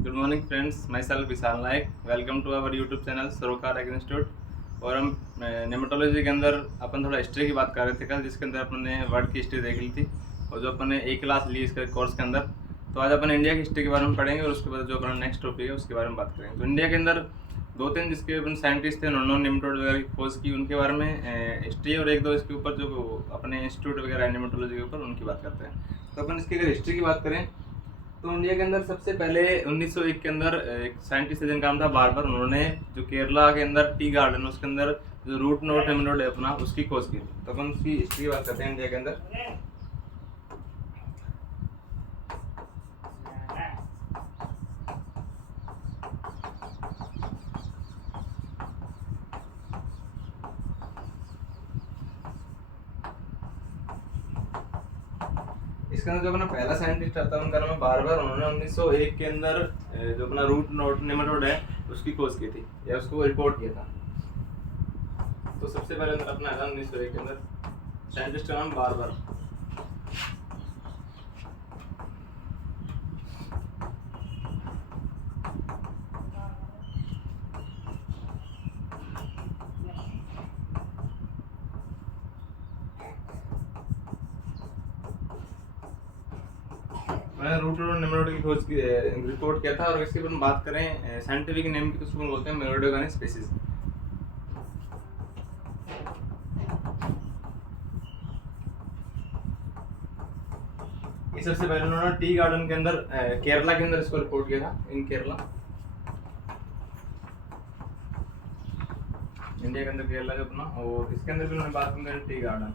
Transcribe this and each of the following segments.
Good morning friends, myself Vishal Nayak. Welcome to our YouTube channel Sarokar agri institute. और हम नेमेटोलॉजी के अंदर अपन थोड़ा हिस्ट्री की बात कर रहे थे कल, जिसके अंदर अपन ने वर्ल्ड की हिस्ट्री देख ली थी और जो अपन ने एक क्लास ली इसके कोर्स के अंदर। तो आज अपन इंडिया की हिस्ट्री के बारे में पढ़ेंगे और उसके बाद जो अपना नेक्स्ट टॉपिक है उसके बारे में बात करेंगे। तो इंडिया के अंदर दो तीन जिसके अपन साइंटिस्ट थे उन्होंने नेमेटोड वगैरह की खोज की, उनके बारे में हिस्ट्री, और एक दो इसके ऊपर जो अपने इंस्टीट्यूट वगैरह नेमेटोलॉजी के ऊपर उनकी बात करते हैं। तो अपन इसकी अगर हिस्ट्री की बात करें तो इंडिया के अंदर सबसे पहले 1901 के अंदर एक साइंटिस्ट जिनका नाम था बार्बर, उन्होंने जो केरला के अंदर टी गार्डन उसके अंदर जो रूट नोट नेमेटोड है अपना उसकी खोज की। तो अपन उसकी हिस्ट्री की बात करते हैं इंडिया के अंदर। इसके अंदर जो अपना पहला साइंटिस्ट आता है उनका नाम है बार्बर। उन्होंने 1901 के अंदर जो अपना रूट नोट नेमेटोड है उसकी खोज की थी या उसको रिपोर्ट किया था। तो सबसे पहले अपना था 1901 के अंदर साइंटिस्ट का नाम बार्बर। मैंने रूट नोट नेमेटोड की खोज की रिपोर्ट किया था। और इसकी अपन बात करें साइंटिफिक नेम की तो उसको बोलते हैं मेलोडोगोनी स्पीसीज। ये सबसे पहले उन्होंने टी गार्डन के अंदर केरला के अंदर इसको रिपोर्ट किया था, इन केरला, इंडिया के अंदर केरला जो अपना। और इसके अंदर भी उन्होंने बात की टी गार्डन,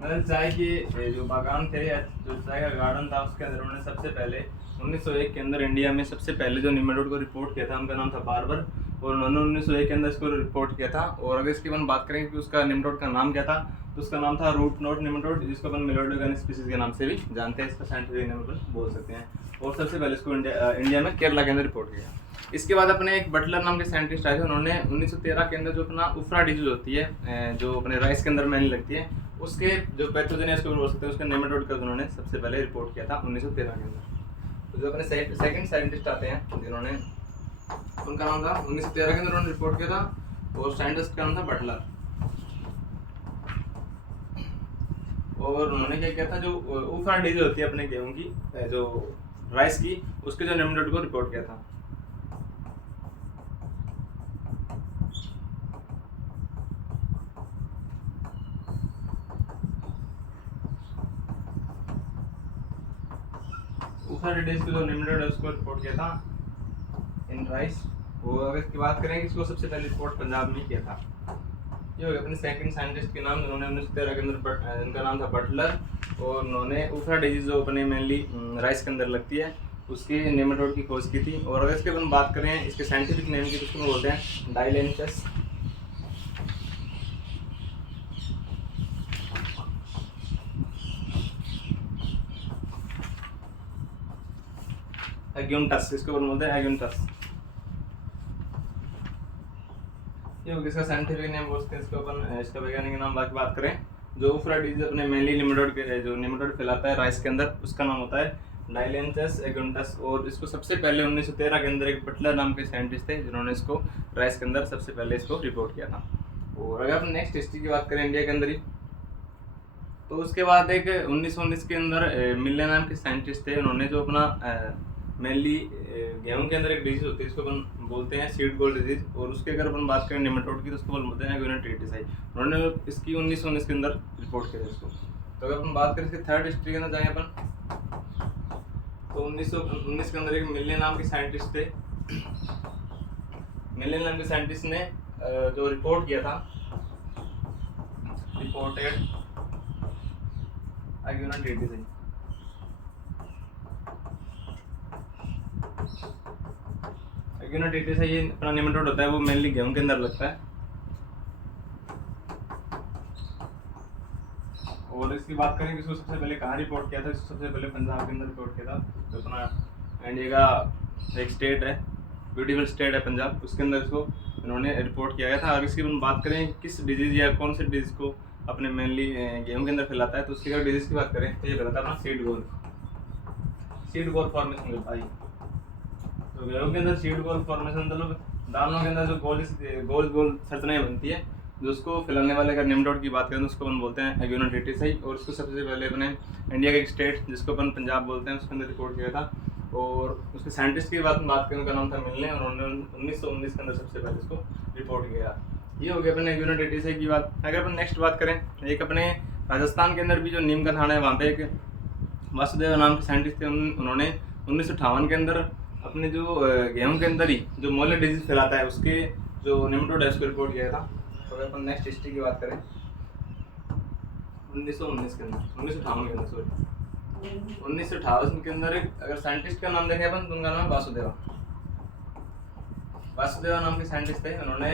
मतलब चाय के जो बागान थे या जो चाय का गार्डन था उसके अंदर उन्होंने सबसे पहले 1901 के अंदर इंडिया में सबसे पहले जो नेमेटोड को रिपोर्ट किया था उनका नाम था बार्बर। और उन्होंने 1901 के अंदर इसको रिपोर्ट किया था। और अगर इसकी अपन बात करेंगे कि उसका नेमेटोड का नाम क्या था, तो उसका नाम था रूट नोट नेमेटोड, जिसको अपन मेलोडोगोनी स्पीसीज के नाम से भी जानते हैं, इसका साइंटिफिक नेम अपन बोल सकते हैं। और सबसे पहले इसको इंडिया में केरला के अंदर रिपोर्ट किया। इसके बाद अपने एक बटलर नाम के साइंटिस्ट आए थे, उन्होंने 1913 के अंदर जो अपना उफरा डिजीज होती है जो अपने राइस के अंदर मैंने लगती है, उसके जो पैथोजन है उसको बोल सकते हैं, उसका नेमेटोड का उन्होंने सबसे पहले रिपोर्ट किया था 1913 के अंदर। तो जो अपने सेकंड साइंटिस्ट आते हैं जिन्होंने, उनका नाम था 1913 के अंदर उन्होंने रिपोर्ट किया था और साइंटिस्ट का नाम था बटलर। और उन्होंने क्या किया था, जो उफरा डिजीज होती है अपने गेहूं की, जो राइस की, उसके जो नेमेटोड को रिपोर्ट किया था। उफरा डिजीज को जो नेमेटोड है उसको रिपोर्ट किया था इन राइस। वो अगर इसकी बात करें इसको सबसे पहले रिपोर्ट पंजाब में किया था। ये हो गया अपने सेकंड साइंटिस्ट के नाम, जिन्होंने 1913 के अंदर इनका नाम था बटलर। और उन्होंने उफरा डिजीज जो अपने मेनली राइस के अंदर लगती है उसके नेमेटोड की खोज की थी। और अगर इसके अपन बात करें इसके साइंटिफिक नेम की तो उसको बोलते हैं डाइलेंचस एग्यूंटस, इसको अपन बोलते हैं एग्यूंटस। ये हो गया इसका साइंटिफिक नेम बोलते हैं इसको अपन। इसका वैज्ञानिक नाम बात करें, जो उफरा डिजीज अपने मेनली नेमेटोड के जो नेमेटोड फैलाता है राइस के अंदर, उसका नाम होता है डाइलेंचस एग्यूंटस। और इसको सबसे पहले 1913 के अंदर एक बटलर नाम के साइंटिस्ट थे जिन्होंने इसको राइस के अंदर सबसे पहले इसको रिपोर्ट किया था। और अगर अपन नेक्स्ट हिस्ट्री की बात करें इंडिया के अंदर ही, तो उसके बाद एक 1919 के अंदर मिल्ले नाम के साइंटिस्ट थे। उन्होंने जो अपना मेनली गेहूं के अंदर एक डिजीज होती है इसको अपन बोलते हैं सीड गोल डिजीज। और उसके अगर अपन बात करें नेमेटोड की तो उसको बोलते हैं एग्यूनोट्रेटिसाई। उन्होंने इसकी 1919 के अंदर रिपोर्ट किया था इसको। तो अगर अपन बात करें इसके थर्ड हिस्ट्री के अंदर जाएंगे अपन, तो 1919 के अंदर एक मिल्ले नाम के साइंटिस्ट थे। मिल्ले नाम के साइंटिस्ट ने जो रिपोर्ट किया था, रिपोर्टेड एग्यूनोट्रेटिसाई। एग्यूनोट्रेटिसाई ये अपना नेमेटोड होता है, वो मेनली गेहूं के अंदर लगता है। और इसकी बात करें कि इसको सबसे पहले कहाँ रिपोर्ट किया था, इसको सबसे पहले पंजाब के अंदर रिपोर्ट किया था। तो अपना इंडिया का एक स्टेट है, ब्यूटीफुल स्टेट है पंजाब, उसके अंदर इसको उन्होंने रिपोर्ट किया गया था। और इसकी हम बात करें किस डिजीज या कौन से डिजीज को अपने मेनली गेहूं के अंदर फैलाता है, तो उसकी अगर डिजीज की बात करें तो ये बताता है अपना सीड गोल फॉर्मेशन होता है। तो गेहूं के अंदर सीड बॉल फॉर्मेशन मतलब दानों के अंदर जो गोल गोल संरचनाएं बनती है, जो उसको फैलाने वाले अगर निम्नडोड की बात करें तो उसको अपन बोलते हैं एग्योनोडेटिस। और उसको सबसे पहले अपने इंडिया के एक स्टेट जिसको अपन पंजाब बोलते हैं उसके अंदर रिपोर्ट किया था। और उसके साइंटिस्ट की बात करें उनका नाम था मिलने, और उन्होंने 1919 के अंदर सबसे पहले इसको रिपोर्ट किया। ये हो गया अपने एग्योनोडेटिस की बात। अगर अपन नेक्स्ट बात करें, एक अपने राजस्थान के अंदर भी जो नीम का थाना है वहाँ पे एक वासुदेव नाम के साइंटिस्ट थे, उन्होंने 1958 के अंदर अपने जो गेहूं के अंदर ही जो मोलर डिजीज फैलाता है उसके जो निमेटोड है उसको रिपोर्ट किया था। तो अगर अपन नेक्स्ट हिस्ट्री की बात करें 1919 के अंदर 1958 के अंदर सॉरी 1958 के अंदर एक अगर साइंटिस्ट का नाम देखें अपन तो उनका नाम वासुदेवा नाम के साइंटिस्ट थे। उन्होंने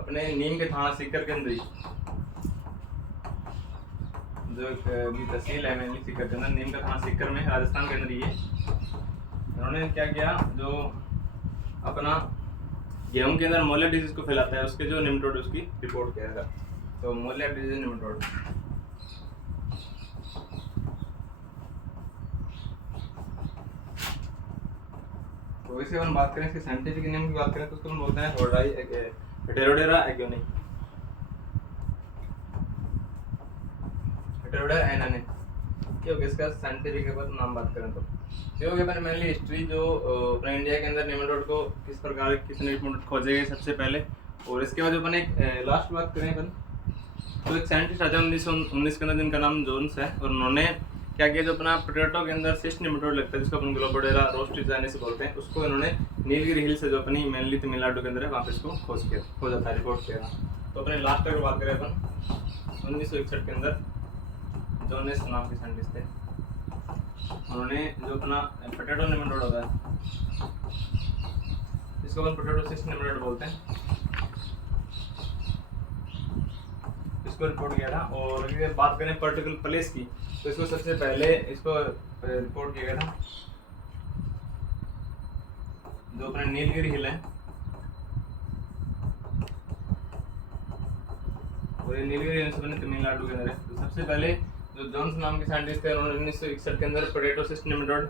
अपने नीम के थाना सीकर के अंदर ही जो एक तहसील है मेनली सीकर के अंदर, नीम का थाना सीकर में राजस्थान के अंदर ये उन्होंने क्या किया, जो अपना गेहूं के अंदर मोलर डिजीज को फैलाता है उसके जो निमेटोड उसकी रिपोर्ट किया था। तो मोलर डिजीज निमेटोड तो इसे हम बात करें इसके साइंटिफिक नेम की बात करें तो उसको हम बोलते हैं हेटेरोडेरा एग्योनी, हेटेरोडेरा एनाने। ये हो गया इसका साइंटिफिक नाम बात करें तो। ये हो गया अपने मेनली हिस्ट्री जो अपने इंडिया के अंदर निमेटोड को किस प्रकार कितने निमेटोड खोजे गए सबसे पहले। और इसके बाद अपन एक लास्ट बात करें अपन तो एक साइंटिस्ट आते हैं 1919 के अंदर जिनका नाम जोन्स है, और उन्होंने क्या किया, जो अपना पोटैटो के अंदर सिस्ट निमेटोड लगता है जिसको अपन ग्लोबोडेरा रोस्ट्रिजानी से बोलते हैं, उसको इन्होंने नीलगिरी हिल से जो अपनी मेनली तमिलनाडु के अंदर है वहाँ पे इसको खोजा था, रिपोर्ट किया था। तो अपने लास्ट अगर बात करें अपन 1961 के अंदर जोनेस नाम के साइंटिस्ट थे, उन्होंने जो अपना पोटैटो निमेटोड होता है इसको अपन पोटैटो सिस्ट निमेटोड बोलते हैं, इसको रिपोर्ट किया था। और अगर बात करें पर्टिकुलर प्लेस की तो इसको सबसे पहले इसको रिपोर्ट किया गया था जो अपने नीलगिरी हिल है, और ये नीलगिरी हिल से अपने तमिलनाडु के अंदर है। तो सबसे पहले जो जॉन्स नाम के साइंटिस्ट थे उन्होंने 1961 के अंदर पोटैटो सिस्ट निमेटोड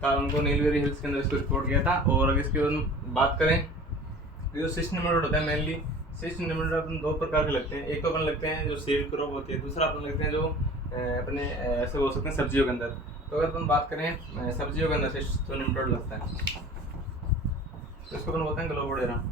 का उनको नीलगिरी हिल्स के अंदर इसको रिपोर्ट किया था। और अगर इसकी बात करें जो सिस्ट निमेटोड होता है मेनली सिस्ट निमेटोड अपन दो प्रकार के लगते हैं, एक तो अपन लगते हैं जो सीड क्रॉप होती है, दूसरा अपन लगते हैं जो अपने ऐसे बोल सकते हैं सब्जियों के अंदर। तो अगर अपन बात करें सब्जियों के अंदर सिस्ट तो निमेटोड लगता है तो इसको अपन बोलते हैं ग्लोबोडेरा।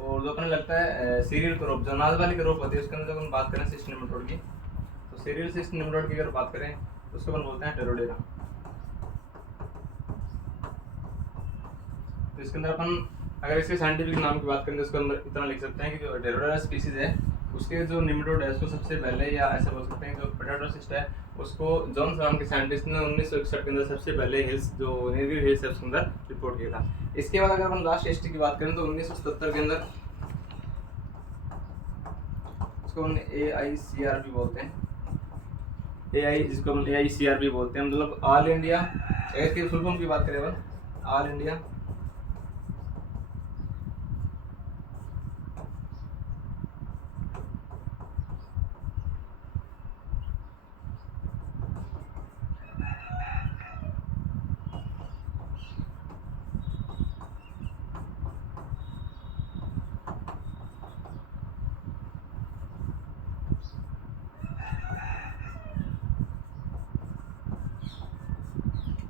और जो अपने लगता है सीरियल क्रॉप जो अनाज वाली क्रॉप होती है उसके अंदर अपन बात करें सिस्ट निमेटोड की तो सीरियल सिस्ट निमेटोड की अगर बात करें तो उसको अपन बोलते हैं हेटेरोडेरा। तो इसके अंदर अपन अगर इसके साइंटिफिक नाम की बात करें तो इसके अंदर इतना लिख सकते हैं कि जो हेटेरोडेरा स्पीसीज है उसके जो निमेटोड है उसको सबसे पहले या ऐसा बोल सकते हैं जो पोटैटो सिस्ट है उसको जॉन्स नाम के साइंटिस्ट ने 1961 के अंदर सबसे पहले हिल्स जो नीलगिरी हिल्स है उसके अंदर रिपोर्ट किया था। इसके बाद अगर अपन लास्ट हिस्ट्री की बात करें तो 1977 के अंदर उसको हम AICRP बोलते हैं, जिसको हम AICRP बोलते हैं, मतलब ऑल इंडिया, इसकी फुल फॉर्म की बात करें अपन ऑल इंडिया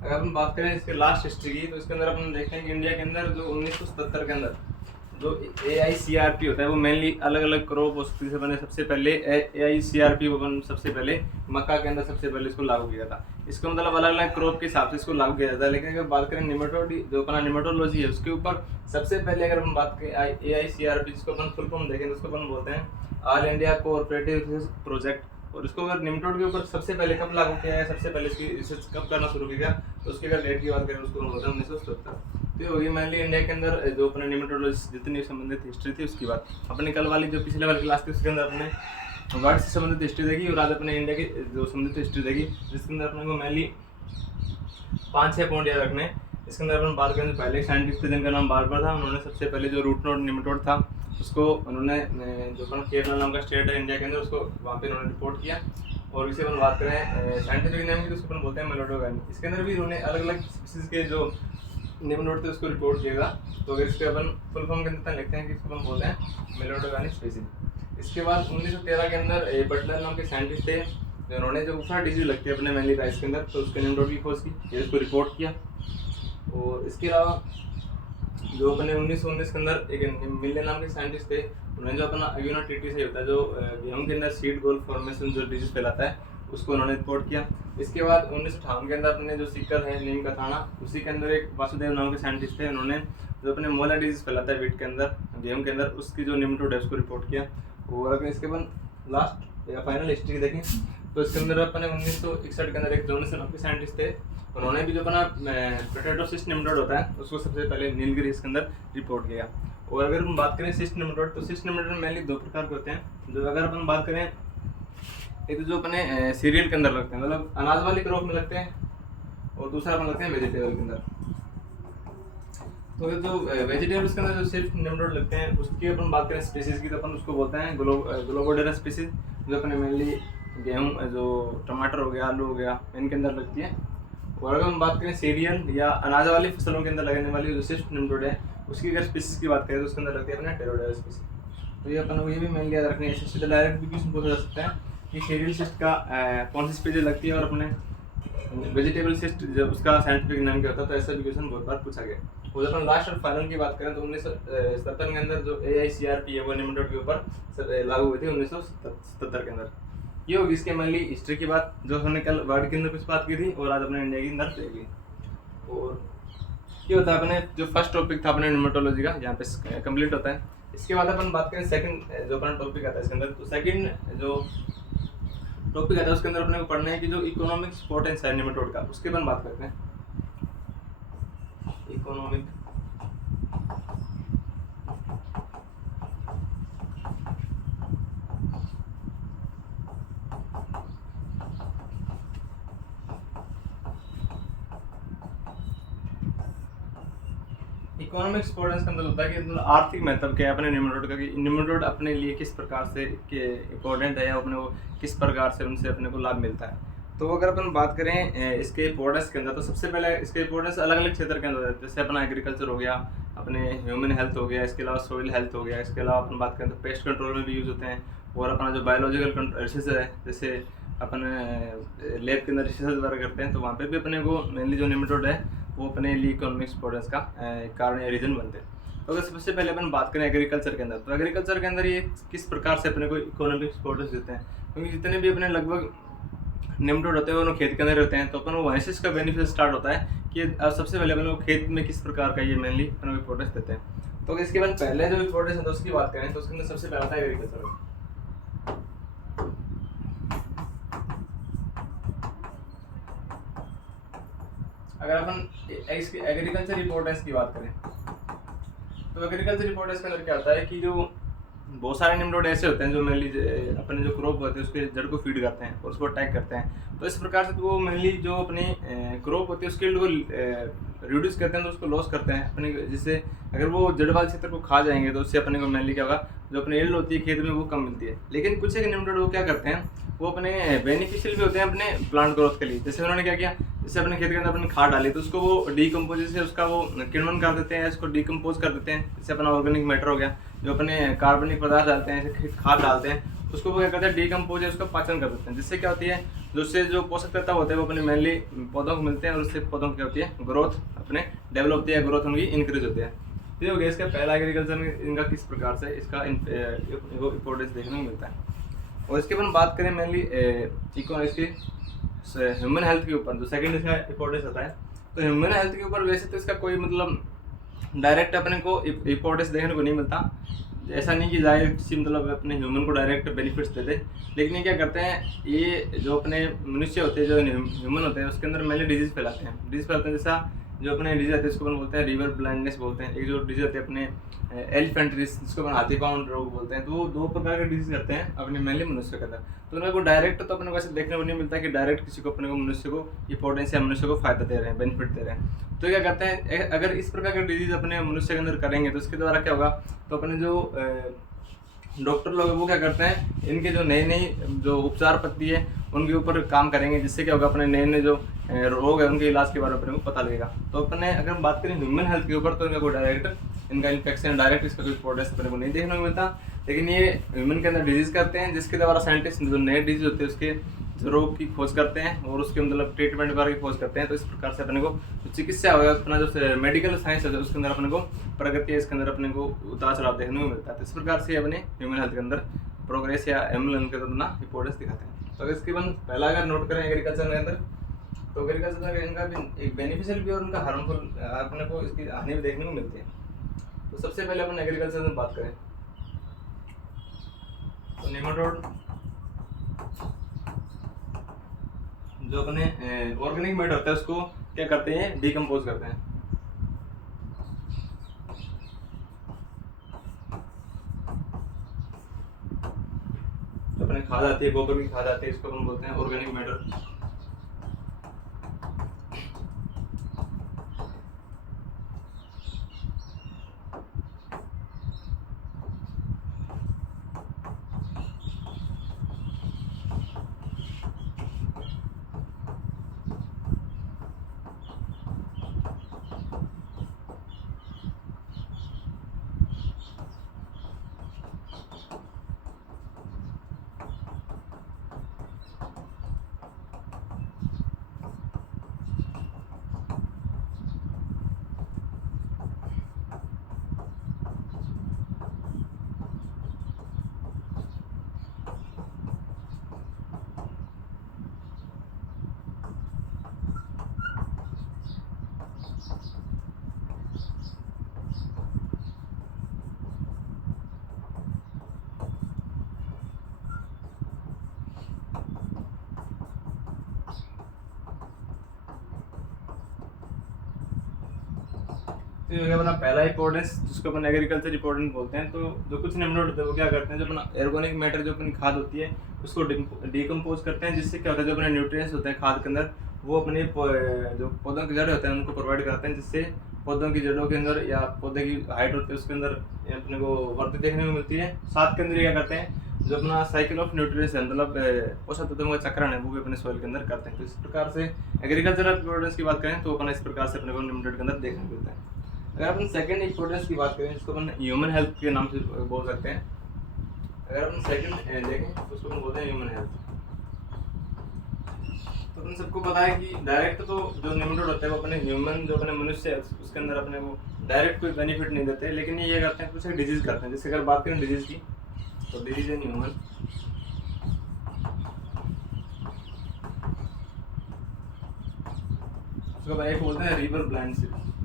अगर अपन बात करें इसके लास्ट हिस्ट्री की तो इसके अंदर अपन देखते हैं कि इंडिया के अंदर जो 1977 के अंदर जो AICRP होता है वो मेनली अलग अलग क्रॉप उससे बने सबसे पहले AICRP सबसे पहले मक्का के अंदर सबसे पहले इसको लागू किया था। इसको मतलब अलग अलग क्रॉप के हिसाब से इसको लागू किया जाता है। लेकिन अगर बात करें निमेटोड जो अपना निमेटोलॉजी है उसके ऊपर सबसे पहले अगर हम बात करें AICRP जिसको अपन फुल फॉर्म देखें तो उसको अपन बोलते हैं ऑल इंडिया कोऑपरेटिव प्रोजेक्ट। और इसको अगर निमेटोड के ऊपर सबसे पहले कब लागू किया है, सबसे पहले इसकी रिसर्च कब करना शुरू किया तो उसकी अगर डेट की बात करें उसको बोलते हैं 1977। तो ये होगी मेनली इंडिया के अंदर जो अपने निमेटोलॉजी जितनी संबंधित हिस्ट्री थी उसकी बात। अपने कल वाली जो पिछले वाली क्लास थी उसके अंदर अपने वर्ड से संबंधित हिस्ट्री देखी और आज अपने इंडिया की जो संबंधित हिस्ट्री देखी जिसके अंदर अपने को मेनली 5-6 पॉइंट याद रखने। इसके अंदर अपन बात करें तो पहले साइंटिस्ट थे जिनका नाम बार्बर था, उन्होंने सबसे पहले जो रूट नोड निमेटोड था उसको उन्होंने जो अपन केरला नाम का स्टेट है इंडिया के अंदर उसको वहाँ पे उन्होंने रिपोर्ट किया। और इसे अपन बात करें साइंटिफिक नेम की तो उसको अपन बोलते हैं मेलोडोगानी। इसके अंदर भी इन्होंने अलग अलग स्पीसीज के जो निम्नोड थे उसको रिपोर्ट किएगा। तो अगर इसके अपन फुल फॉर्म के अंदर लिखते हैं कि इसको अपन बोलते हैं मेलोडोगानी स्पीसीज। इसके बाद 1913 के अंदर बटलर नाम के साइंटिस्ट थे, उन्होंने जो ऊपर डिजीज लगती है अपने मैनली राइस के अंदर, तो उसके निम्नोड की खोज की, इसको रिपोर्ट किया। और इसके अलावा जो अपने 1919 के अंदर एक मिले नाम के साइंटिस्ट थे, उन्होंने जो अपना यूनाटिटी से होता है जो गेहूं के अंदर सीड गोल फॉर्मेशन जो डिजीज फैलाता है उसको उन्होंने रिपोर्ट किया। इसके बाद 1958 के अंदर अपने जो सिकल है नीम का थाना, उसी के अंदर एक वासुदेव नाम के साइंटिस्ट थे, उन्होंने जो अपने मोला डिजीज फैलाता है वीट के अंदर गेहूं के अंदर, उसकी जो निम्नोड है उसको रिपोर्ट किया। और अगर इसके बाद लास्ट या फाइनल हिस्ट्री देखें तो इसके अंदर अपने 1961 के अंदर एक जोनस नाम के साइंटिस्ट थे, उन्होंने भी जो अपना पोटैटो सिस्ट निम्नोड होता है उसको सबसे पहले नीलगिरी इसके अंदर रिपोर्ट किया। और अगर हम बात करें सिस्ट निम्नोड, तो सिस्ट निम्नोड मेनली दो प्रकार के होते हैं। जो अगर अपन बात करें एक तो जो अपने सीरियल के अंदर लगते हैं, मतलब अनाज वाली क्रॉप में लगते हैं, और दूसरा अपन लगते हैं वेजिटेबल के अंदर। तो जो वेजिटेबल्स के अंदर जो सिर्फ निम्नोड लगते हैं उसकी अपन बात करें स्पीसीज की, तो अपन उसको बोलते हैं ग्लोबोडेरा स्पीसीज, जो अपने मेनली गेहूँ जो टमाटर हो गया, आलू हो गया, इनके अंदर लगती है। और अगर हम बात करें सीरियल या अनाज वाली फसलों के अंदर लगने वाली जो सिर्फ निम्नोड है उसकी अगर स्पीसीज की बात करें तो उसके अंदर लगती है अपने टेरोडेरा स्पीसीज। तो ये अपन को ये भी मेनली याद रखना है, इससे डायरेक्ट भी क्वेश्चन पूछा जा सकता है कि सीरियल सिस्ट का कौन सी स्पीसीज लगती है और अपने वेजिटेबल सिस्ट जब उसका साइंटिफिक नाम क्या होता है, तो ऐसा भी क्वेश्चन बहुत बार पूछा गया। और अपन लास्ट और फाइनल की बात करें तो 1970 के अंदर जो AICRP है वो निम्नोड के ऊपर लागू हुई थी 1970 के अंदर। ये होगी इसके मेनली हिस्ट्री की बात, जो हमने कल वर्ल्ड के अंदर कुछ बात की थी और आज अपने इंडिया के अंदर देगी। और ये होता है अपने जो फर्स्ट टॉपिक था अपने न्यूमेटोलॉजी का, यहाँ पे कंप्लीट होता है। इसके बाद अपन बात करें सेकंड जो अपना टॉपिक आता है इसके अंदर, तो सेकंड जो टॉपिक आता है उसके अंदर अपने को पढ़ना है कि जो इकोनॉमिक इंपॉर्टेंस है निमेटोड का, उसके बारे में बात करते हैं। इकोनॉमिक इकोनॉमिक इंपॉर्टेंस का मतलब होता है कि मतलब आर्थिक महत्व क्या है अपने निमेटोड का, कि निमेटोड अपने लिए किस प्रकार से इम्पोर्टेंट है या अपने को किस प्रकार से उनसे अपने को लाभ मिलता है। तो अगर अपन बात करें इसके इम्पोर्टेंस के अंदर, तो सबसे पहले इसके इम्पोर्टेंस अलग अलग क्षेत्र के अंदर है, जैसे अपना एग्रीकल्चर हो गया, अपने ह्यूमन हेल्थ हो गया, इसके अलावा सॉइल हेल्थ हो गया, इसके अलावा अपन बात करें तो पेस्ट कंट्रोल में भी यूज होते हैं, और अपना जो बायोलॉजिकल रिसर्च है, जैसे अपन लैब के अंदर रिसर्च वगैरह करते हैं, तो वहाँ पे भी अपने को मेनली जो निमेटोड है वो अपने लिए इकोनॉमिक इंपॉर्टेंस का कारण या रीजन बनते हैं। तो अगर सबसे पहले अपन बात करें एग्रीकल्चर के अंदर, तो एग्रीकल्चर के अंदर ये किस प्रकार से अपने को इकोनॉमिक इंपॉर्टेंस देते हैं, क्योंकि जितने भी अपने लगभग निमेटोड होते हैं वो खेत के अंदर रहते हैं, तो अपन वो वहीं से इसका बेनिफिट स्टार्ट होता है कि सबसे पहले अपन को खेत में किस प्रकार का ये मेनली अपन को इंपॉर्टेंस देते हैं। तो इसके बाद पहले जो इंपॉर्टेंस है तो उसकी बात करें तो उसके अंदर सबसे पहला था एग्रीकल्चर। अगर अपन इसकी एग्रीकल्चर इंपॉर्टेंस की बात करें तो एग्रीकल्चर इंपॉर्टेंस के अंदर क्या होता है कि जो बहुत सारे निम्नोड ऐसे होते हैं जो मेनली अपने जो क्रॉप होते हैं उसके जड़ को फीड करते हैं और उसको अटैक करते हैं। तो इस प्रकार से वो मेनली जो अपनी क्रॉप होती है उसके को रिड्यूस करते हैं, तो उसको लॉस करते हैं अपने, जिससे अगर वो जड़ वाले क्षेत्र को खा जाएंगे तो उससे अपने को मेनली क्या होगा, जो अपनी यील्ड होती है खेत में वो कम मिलती है। लेकिन कुछ एक निम्नोड वो क्या करते हैं, वो अपने बेनिफिशियल भी होते हैं अपने प्लांट ग्रोथ के लिए। जैसे उन्होंने क्या किया, जैसे अपने खेत के अंदर अपने खाद डाली तो उसको वो डीकम्पोज से उसका वो किण्वन कर देते हैं, इसको डीकम्पोज कर देते हैं। जैसे अपना ऑर्गेनिक मैटर हो गया, जो अपने कार्बनिक पदार्थ डालते हैं, जैसे खाद डालते हैं, उसको वो क्या करते हैं डीकम्पोज है उसका पाचन कर देते हैं, जिससे क्या होती है जो उससे जो पोषक तत्व होते हैं वो अपने मेनली पौधों को मिलते हैं और उससे पौधों की क्या होती है ग्रोथ अपने डेवलप होती है, ग्रोथ उनकी इंक्रीज होती है। ये हो गया इसका पहला एग्रीकल्चर में इनका किस प्रकार से इसका इंपॉर्टेंस देखने को मिलता है। और इसके बाद बात करें मेनली इसकी ह्यूमन हेल्थ के ऊपर, जो सेकंड इसका इंपॉर्टेंस होता है, तो ह्यूमन हेल्थ के ऊपर वैसे तो इसका कोई मतलब डायरेक्ट अपने को इंपॉर्टेंस देखने को नहीं मिलता। ऐसा नहीं कि जाहिर सी मतलब अपने ह्यूमन को डायरेक्ट बेनिफिट्स देते, लेकिन ये क्या करते हैं, ये जो अपने मनुष्य होते हैं जो ह्यूमन होते हैं उसके अंदर मेनली डिजीज फैलाते हैं। जैसा जो अपने डिजीज आते हैं उसको अपन बोलते हैं रिवर ब्लाइंडनेस बोलते हैं। एक जो डिजीज आते हैं अपने एलिफेंट्रिस जिसको अपन हाथी पाँव रोग बोलते हैं, तो वो दो प्रकार के डिजीज करते हैं अपने मेनली मनुष्य के अंदर। तो उनको को डायरेक्ट तो अपने को ऐसे देखने को नहीं मिलता कि डायरेक्ट किसी को अपने को मनुष्य को इंपॉर्टेंस या मनुष्य को फायदा दे रहे हैं, बेनिफिट दे रहे हैं। तो क्या करते हैं, अगर इस प्रकार के डिजीज अपने मनुष्य के अंदर करेंगे तो इसके द्वारा क्या होगा, तो अपने जो डॉक्टर लोग वो क्या करते हैं, इनके जो नई नई जो उपचार पद्धति है उनके ऊपर काम करेंगे, जिससे क्या होगा अपने नए नए जो रोग है उनके इलाज के बारे में अपने को पता लगेगा। तो अपने अगर हम बात करें ह्यूमन हेल्थ के ऊपर, तो इनका कोई डायरेक्ट इनका इन्फेक्शन डायरेक्ट इसका कोई प्रोटेस्ट अपने को नहीं देखने को मिलता, लेकिन ये ह्यूमन के अंदर डिजीज करते हैं, जिसके द्वारा साइंटिस्ट जो नए डिजीज होते हैं उसके रोग की खोज करते हैं और उसके मतलब ट्रीटमेंट वगैरह की खोज करते हैं। तो इस प्रकार से अपने को चिकित्सा होगा अपना जो मेडिकल साइंस है उसके अंदर अपने को प्रगति है, इसके अंदर अपने को उतार चढ़ाव देखने को मिलता है। तो इस प्रकार से अपने ह्यूमन हेल्थ के अंदर प्रोग्रेस या एमएल के अंदर अपना इंपॉर्टेंस दिखाते हैं। तो इसके बाद पहला अगर नोट करें एग्रीकल्चर के अंदर, तो एग्रीकल्चर का इनका भी एक बेनिफिशियल भी और उनका हार्मफुल अपने को इसकी हानि भी देखने को मिलती है। तो सबसे पहले अपन एग्रीकल्चर में बात करें तो नेमाटोड जो अपने ऑर्गेनिक मैटर होता है उसको क्या करते हैं, डिकम्पोज करते हैं। जो अपने खाद आती है, गोबर की खाद आती है, इसको अपन बोलते हैं ऑर्गेनिक मैटर। तो ये अपना पहला इंपॉर्टेंस जिसको अपन एग्रीकल्चर इंपॉर्टेंट बोलते हैं। तो जो कुछ निम्नलिखित होते हैं वो क्या करते हैं, जो अपना ऑर्गेनिक मैटर जो अपनी खाद होती है उसको डिकम्पोज करते हैं, जिससे क्या होता है जो अपने न्यूट्रिएंट्स होते हैं खाद के अंदर वो अपने जो पौधों के जड़ होते हैं उनको प्रोवाइड कराते हैं, जिससे पौधों की जड़ों के अंदर या पौधे की हाइट होती है उसके अंदर अपने को वृद्धि देखने को मिलती है। साथ के अंदर क्या करते हैं जो अपना साइकिल ऑफ न्यूट्रिएंट्स है, मतलब पोषक तत्वों का चक्रण है, वो भी अपने सॉइल के अंदर करते हैं। तो इस प्रकार से एग्रीकल्चरल इंपॉर्टेंस की बात करें तो अपना इस प्रकार से अपने को लिमिटेड के अंदर देखने को मिलता है। अगर अपन सेकंड इंपॉर्टेंस की बात करें जिसको अपन ह्यूमन हेल्थ के नाम से बोल सकते हैं, अगर अपन सेकंड देखें तो उसको अपन बोलते हैं ह्यूमन हेल्थ। तो अपन सबको पता है कि डायरेक्ट तो जो निम्नलिखित होते हैं वो अपने ह्यूमन जो अपने मनुष्य है उसके अंदर अपने को डायरेक्ट कोई बेनिफिट नहीं देते, लेकिन ये करते हैं कुछ डिजीज करते हैं। जैसे अगर बात करें डिजीज की तो डिजीज इन ह्यूमन, उसको एक बोलते हैं रिवर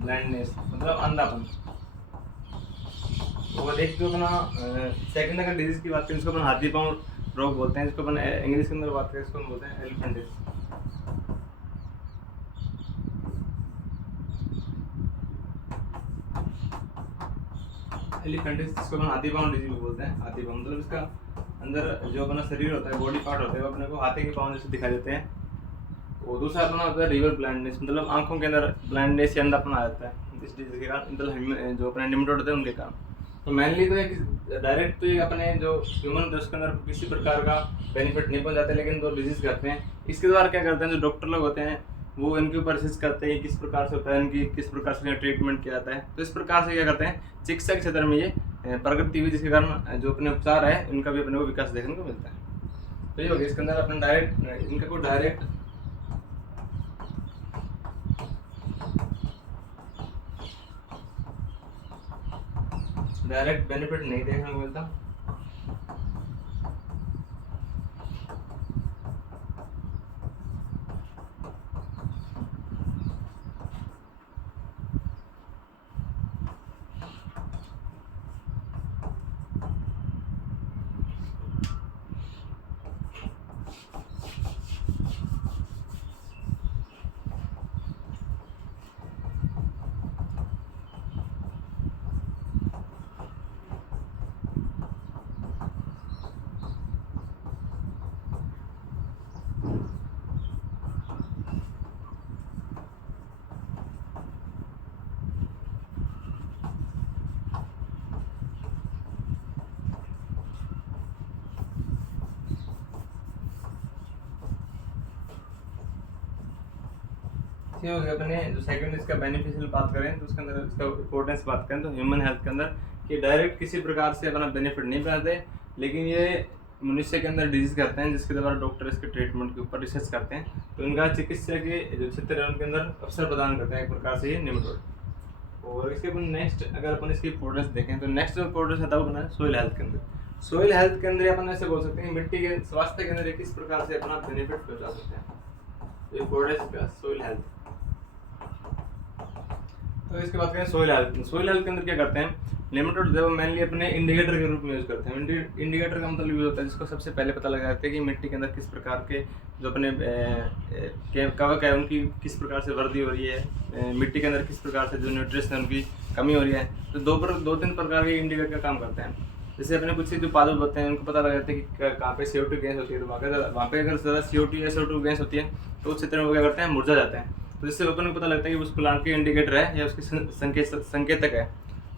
ब्लाइंडनेस मतलब अंधापन। और एक जो अपना सेकंड अगर डिजीज की बात करें इसको अपन हाथी पांव रोग बोलते हैं, जिसको अपन इंग्लिश के अंदर बात करें इसको हम बोलते हैं एलिफेंटिस। एलिफेंटिस जिसको अपन हाथी पांव डिजीज बोलते हैं। हाथी पांव मतलब इसका अंदर जो अपना शरीर होता है, बॉडी पार्ट होते हैं, वो अपने को हाथी के पांव जैसे दिखाई देते हैं। और दूसरा अपना होता है रिवर ब्लाइंडनेस, मतलब आंखों के अंदर ब्लाइंडनेस या अंधापन आ जाता है इस डिजीज के कारण, मतलब जो अपने निम्नलिखित होते हैं उनके कारण। तो मेनली तो एक डायरेक्ट तो ये अपने जो ह्यूमन जो उसके अंदर किसी प्रकार का बेनिफिट नहीं पहुंच जाता, लेकिन जो डिजीज करते हैं इसके द्वारा क्या करते हैं जो डॉक्टर लोग होते हैं वो इनके ऊपर रिसर्च करते हैं किस प्रकार से होता है, इनकी किस प्रकार से ट्रीटमेंट किया जाता है। तो इस प्रकार से क्या करते हैं चिकित्सा के क्षेत्र में ये प्रगति हुई, जिसके कारण जो अपने उपचार है इनका भी अपने को विकास देखने को मिलता है। तो ये हो गया इसके अंदर अपने डायरेक्ट इनका कोई डायरेक्ट बेनिफिट नहीं देखने को मिलता। ये हो गया अपने जो सेकंड इसका बेनिफिशियल बात करें तो उसके अंदर इसका इंपॉर्टेंस बात करें तो ह्यूमन हेल्थ के अंदर कि डायरेक्ट किसी प्रकार से अपना बेनिफिट नहीं बनाते, लेकिन ये मनुष्य के अंदर डिजीज करते हैं जिसके द्वारा डॉक्टर इसके ट्रीटमेंट के ऊपर रिसर्च करते हैं, तो इनका चिकित्सा के जो क्षेत्र है उनके अंदर अवसर प्रदान करते हैं एक प्रकार से ये निमेटोड। और इसके अपन नेक्स्ट अगर अपन इसकी इंपॉर्टेंस देखें तो नेक्स्ट जो इंपॉर्टेंस आता है वो बना सोइल हेल्थ के अंदर। सोइल हेल्थ के अंदर अपन ऐसे बोल सकते हैं मिट्टी के स्वास्थ्य के अंदर किस प्रकार से अपना बेनिफिट पहुंचा सकते हैं, तो इंपॉर्टेंस का सोइल हेल्थ। तो इसके बाद करें सोइल हेल्थ। सोइल हेल्थ के अंदर क्या करते हैं, नेमेटोड जो मेनली अपने इंडिकेटर के रूप में यूज करते हैं। इंडिकेटर का मतलब यूज होता है जिसको सबसे पहले पता लगा जाता है कि मिट्टी के अंदर किस प्रकार के जो अपने कवक है उनकी किस प्रकार से वृद्धि हो रही है, मिट्टी के अंदर किस प्रकार से जो न्यूट्रिएंट्स है उनकी कमी हो रही है। तो दो तीन प्रकार के इंडिकेटर का काम करते हैं। जैसे अपने कुछ जो पादप होते हैं उनको पता लगा जाता है कि कहाँ पे CO2 गैस होती है, तो वहाँ पे अगर ज़्यादा CO2 या SO2 गैस होती है तो उस क्षेत्र में वो क्या करते हैं, मुरझा जाते हैं। तो जिससे अपन को पता लगता है कि उस प्लांट के इंडिकेटर है या उसकी संकेतक है।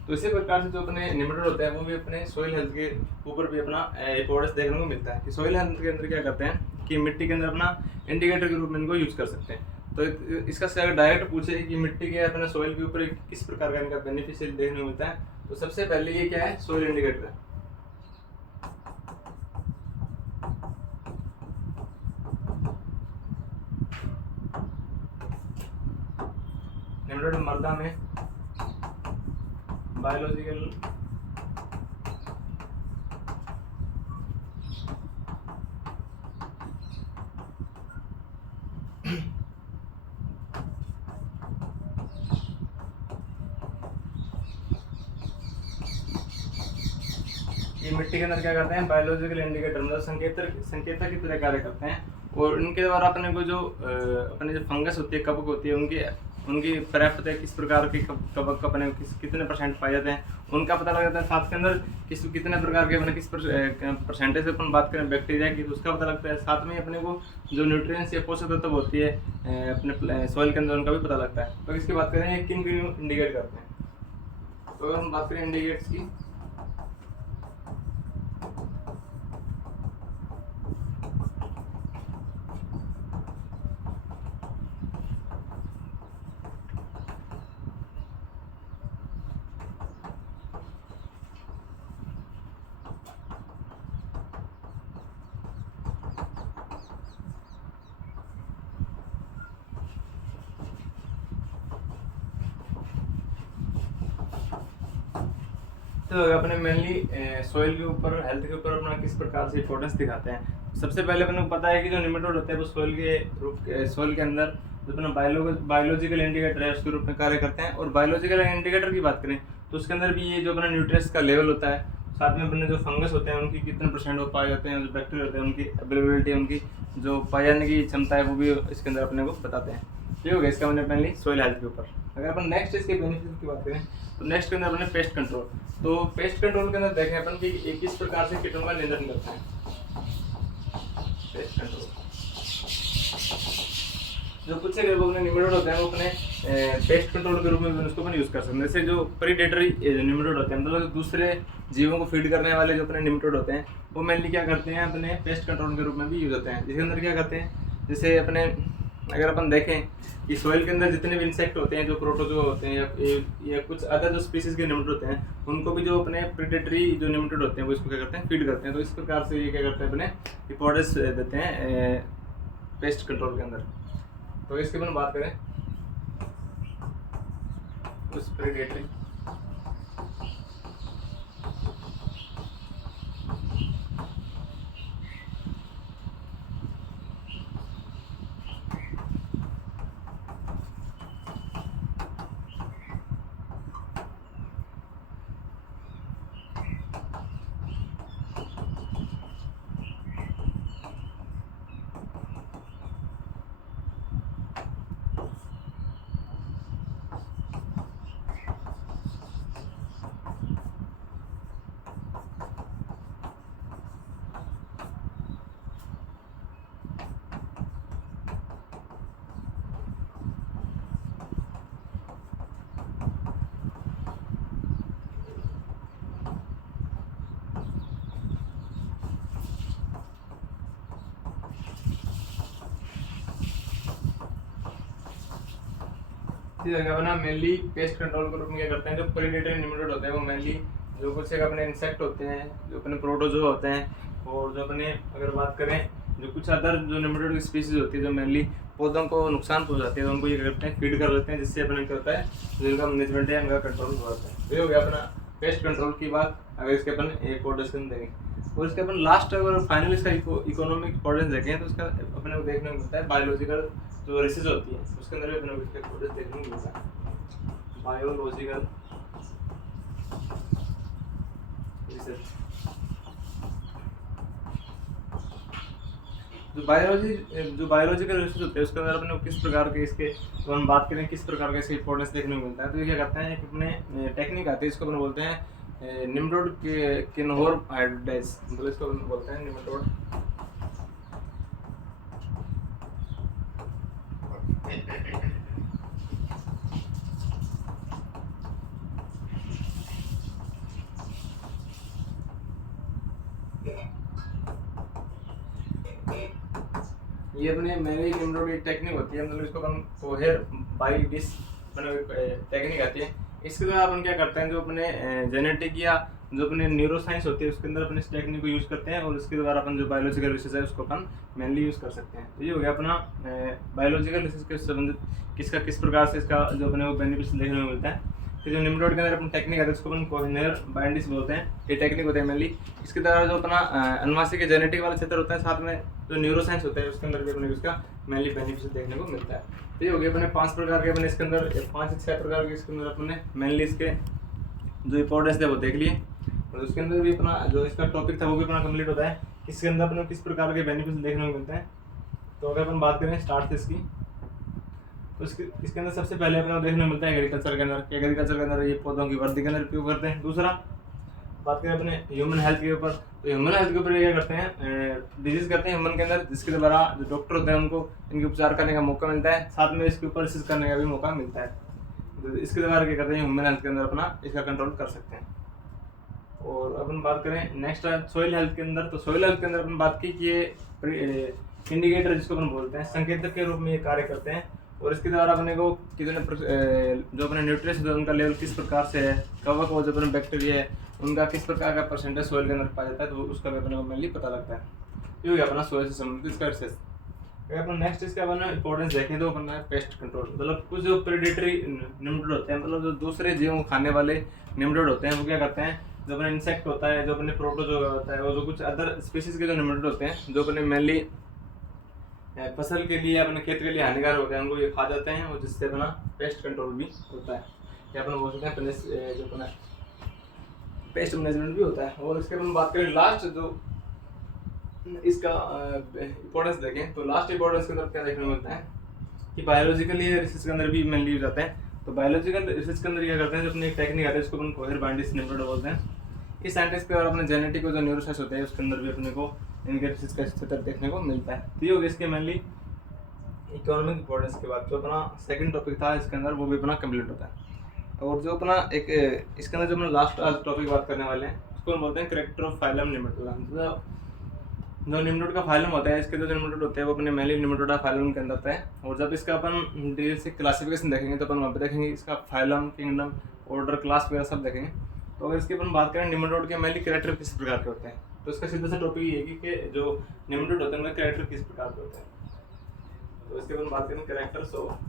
तो इसी प्रकार से जो अपने निमेटोड होते हैं वो भी अपने सोइल हेल्थ के ऊपर भी अपना इंपॉर्टेंस देखने को मिलता है कि सोइल हेल्थ के अंदर क्या करते हैं कि मिट्टी के अंदर अपना इंडिकेटर के रूप में इनको यूज कर सकते हैं। तो इसका से अगर डायरेक्ट पूछे कि मिट्टी के अपने सोइल के ऊपर किस प्रकार का इनका बेनिफिशियल देखने को मिलता है, तो सबसे पहले ये क्या है, सोइल इंडिकेटर है। निमेटोड मृदा में बायोलॉजिकल ये मिट्टी के अंदर क्या करते हैं, बायोलॉजिकल इंडिकेटर मतलब संकेतक की तरह कार्य करते हैं। और इनके द्वारा अपने को जो अपने जो फंगस होती है, कवक होती है, उनकी पर्याप्तता किस प्रकार के कवक अपने कितने % पाए जाते हैं उनका पता लग जाता है। साथ के अंदर कितने प्रकार के अपने किस परसेंटेज से अपन बात करें बैक्टीरिया की तो उसका पता लगता है। साथ में अपने को जो न्यूट्रिएंट्स या पोषक तत्व होती है अपने सॉइल के अंदर उनका भी पता लगता है। तो इसकी बात करें किन को इंडिकेट करते हैं, तो अगर हम बात करें इंडिकेट्स की तो अपने मेनली सोइल के ऊपर हेल्थ के ऊपर अपना किस प्रकार से इंपॉर्टेंस दिखाते हैं। सबसे पहले अपने को पता है कि जो निमेटोड होते हैं वो सोइल के अंदर जो अपना बायोलॉजिकल इंडिकेटर है उसके रूप में कार्य करते हैं। और बायोलॉजिकल इंडिकेटर की बात करें तो उसके अंदर भी ये जो अपना न्यूट्रिएंट्स का लेवल होता है, साथ में अपने जो फंगस होते हैं उनकी कितने % वो पाए जाते हैं, जो बैक्टीरिया होते हैं उनकी अवेलेबिलिटी, उनकी जो पाए जाने की क्षमता है वो भी इसके अंदर अपने को बताते हैं। ठीक हो गया इसका मैंने पहले सोइल हेल्थ के ऊपर। अगर अपन नेक्स्ट इसके बेनिफिट की बात करें तो नेक्स्ट के अंदर अपने पेस्ट कंट्रोल। तो पेस्ट कंट्रोल के अंदर देखें अपन कि किस प्रकार से कीटों का नियंत्रण करते हैं। पेस्ट कंट्रोल जो कुछ से अपने निमेटोड होते हैं वो अपने पेस्ट कंट्रोल के रूप में उसको अपन यूज कर सकते हैं। जैसे जो प्रीडेटरी निमेटोड होते हैं मतलब दूसरे जीवों को फीड करने वाले जो अपने निमेटोड होते हैं वो मेनली क्या करते हैं, अपने पेस्ट कंट्रोल के रूप में भी यूज होते हैं। जिसके अंदर क्या करते हैं, जैसे अपने अगर अपन देखें कि सोइल के अंदर जितने भी इंसेक्ट होते हैं, जो प्रोटोजो होते हैं या कुछ अदर जो स्पीसीज के निमेटोड होते हैं उनको भी जो अपने प्रीडेटरी जो निमेटोड होते हैं वो इसको क्या करते हैं, फीड करते हैं। तो इस प्रकार से ये क्या करते हैं, अपने इंपॉर्टेंस देते हैं पेस्ट कंट्रोल के अंदर। तो इसके अपन बात करें उस प्रीडेटरी चीज़ है अपना मेनली पेस्ट कंट्रोल के रूप में क्या करते हैं, जो प्रेडेटरी निमेटोड होते हैं वो मेनली जो कुछ एक अपने इंसेक्ट होते हैं, जो अपने प्रोटोजोआ होते हैं, और जो अपने अगर बात करें जो कुछ अदर जो निमेटोड की स्पीसीज होती है जो मेनली पौधों को नुकसान पहुंचाती है, तो उनको ये करते हैं फीड कर लेते हैं, जिससे अपने क्या होता है जो इनका मैनेजमेंट है इनका कंट्रोल हो जाता है। तो ये हो गया अपना पेस्ट कंट्रोल की बात। अगर इसके अपन एक और डिस्कशन देंगे और इसके अपन लास्ट अगर फाइनल इसका इकोनॉमिक इंपॉर्टेंस देखें तो इसका अपने को देखने को मिलता है बायोलॉजिकल जो रिसर्च होती है उसके अंदर भी अपने को इसका इंपॉर्टेंस देखने को मिलता है। बायोलॉजिकल रिसर्च जो बायोलॉजिकल रिसर्च होते हैं उसके अंदर अपने को किस प्रकार के इसके, तो हम बात करें किस प्रकार का इसका इंपॉर्टेंस देखने को मिलता है, तो ये क्या करते हैं, एक अपने टेक्निक आती है, इसको अपन बोलते हैं निम्रोड के किनहोर हाइब्रिडाइज, मतलब इसको अपन बोलते हैं निम्रोड ये अपने मेरी निम्रोड की टेक्निक होती है, मतलब इसको अपन कोहेर बाई डिश टेक्निक आती है। इसके द्वारा अपन क्या करते हैं, जो अपने जेनेटिक या जो अपने न्यूरो साइंस होती है उसके अंदर अपन इस टेक्निक को यूज़ करते हैं, और इसके द्वारा अपन जो बायोलॉजिकल रिसर्च है उसको अपन मेनली यूज़ कर सकते हैं। तो ये हो गया अपना बायोलॉजिकल रिसर्च के संबंधित किस प्रकार से इसका जो अपने को बेनिफिट्स देखने को मिलता है। तो जो निम्रोड के अंदर अपन टेक्निक आती है उसको अपन कोहेर बाई डिश बोलते हैं, ये टेक्निक होता है मेनली। इसके द्वारा जो अपना अनुवांशिक जेनेटिक वाला क्षेत्र होता है, साथ में जो न्यूरो साइंस होता है उसके अंदर भी अपने उसका मेनली बेनिफिट देखने को मिलता है। तो ये हो गया अपने 5 प्रकार के, अपने इसके अंदर 5 से 6 प्रकार के इसके अंदर अपने मेनली इसके जो इंपॉर्टेंस है वो देख लिए, और उसके अंदर भी अपना जो इसका टॉपिक था वो भी अपना कंप्लीट होता है। इसके अंदर अपने किस प्रकार के बेनिफिट्स देखने को मिलते हैं। तो अगर अपन बात करें स्टार्ट से इसकी, तो इसके अंदर सबसे पहले अपने को देखने को मिलता है एग्रीकल्चर के अंदर, एग्रीकल्चर के अंदर ये पौधों की वृद्धि के अंदर उपयोग करते हैं। दूसरा बात करें अपने ह्यूमन हेल्थ के ऊपर, तो ह्यूमन हेल्थ के ऊपर ये करते हैं डिजीज करते हैं ह्यूमन के अंदर, जिसके द्वारा जो डॉक्टर होते हैं उनको इनके उपचार करने का मौका मिलता है, साथ में इसके ऊपर रिसर्च करने का भी मौका मिलता है। तो इसके द्वारा क्या करते हैं ह्यूमन हेल्थ के अंदर अपना इसका कंट्रोल कर सकते हैं। और अपन बात करें नेक्स्ट सॉइल हेल्थ के अंदर, तो सॉइल हेल्थ के अंदर अपन बात की कि ये इंडिकेटर जिसको अपन बोलते हैं संकेतक के रूप में ये कार्य करते हैं, और इसके द्वारा अपने को कितने जो अपने न्यूट्रिएंट्स है उनका लेवल किस प्रकार से है, कवक और जो अपने बैक्टीरिया है उनका किस प्रकार का परसेंटेज सॉइल के अंदर पाया जाता है, तो उसका भी अपने को मेनली पता लगता है। ये हो गया अपना सॉइल से संबंधित इसका रिसर्च। अगर अपन नेक्स्ट इसका अपन इंपॉर्टेंस देखें तो अपन है पेस्ट कंट्रोल, मतलब कुछ जो प्रेडेटरी निम्नोड होते हैं, मतलब जो दूसरे जीवों को खाने वाले निम्नोड होते हैं वो क्या करते हैं, जो अपने इंसेक्ट होता है, जो अपने प्रोटोजोआ होता है, और जो कुछ अदर स्पीसीज के जो निम्नोड होते हैं जो अपने मेनली फसल के लिए अपने खेत के लिए हानिकारक होते हैं उनको ये खा जाते हैं, और जिससे अपना पेस्ट कंट्रोल भी होता है, या अपन बोल सकते हैं जो अपना पेस्ट मैनेजमेंट भी होता है। और इसके अपन बात करें लास्ट जो इसका इंपॉर्टेंस देखें, तो लास्ट इंपॉर्टेंस के अंदर क्या देखने को मिलता है कि बायोलॉजिकल रिसर्च के अंदर भी मेनली यूज आते हैं। तो बायोलॉजिकल रिसर्च के अंदर क्या करते हैं, जो अपनी एक टेक्निक आती है उसको अपन कोहेर बाई डिश निम्रोड बोलते हैं। इस साइंटिस्ट के और अपने जेनेटिक और जो न्यूरोसाइंस होते हैं उसके अंदर भी अपने को इनके रिसर्च का क्षेत्र देखने को मिलता है। तो ये हो गया इसके मेनली इकोनॉमिक इंपॉर्टेंस के बाद जो अपना सेकंड टॉपिक था इसके अंदर वो भी अपना कंप्लीट होता है। और जो अपना एक इसके अंदर जो अपना लास्ट टॉपिक बात करने वाले हैं उसको हम बोलते हैं कैरेक्टर ऑफ फाइलम निमेटोडा। मतलब जो निम्नोड का फाइलम होता है, इसके जो निम्नोड होते हैं वो अपने मेनली निमेटोडा फाइलम के अंदर होता है। और जब इसका अपन डिटेल से क्लासिफिकेशन देखेंगे तो अपन वहाँ पे देखेंगे इसका फाइलम, किंगडम, ऑर्डर, क्लास वगैरह सब देखेंगे। तो अगर इसकी अपन बात करें निमेटोड के मेनली कैरेक्टर किस प्रकार के होते हैं, तो इसका सीधा सा टॉपिक ये है कि जो निमेटोड होते हैं उनका कैरेक्टर किस प्रकार के होते हैं। तो इसके अपन बात करें कैरेक्टर्स ऑफ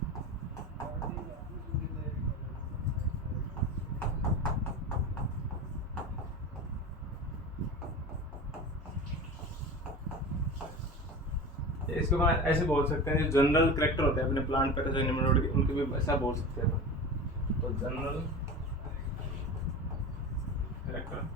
इसको अपन ऐसे बोल सकते हैं, जो जनरल कैरेक्टर होते हैं अपने प्लांट पैरासाइट निमेटोड के, उनके भी ऐसा बोल सकते हैं। तो जनरल कैरेक्टर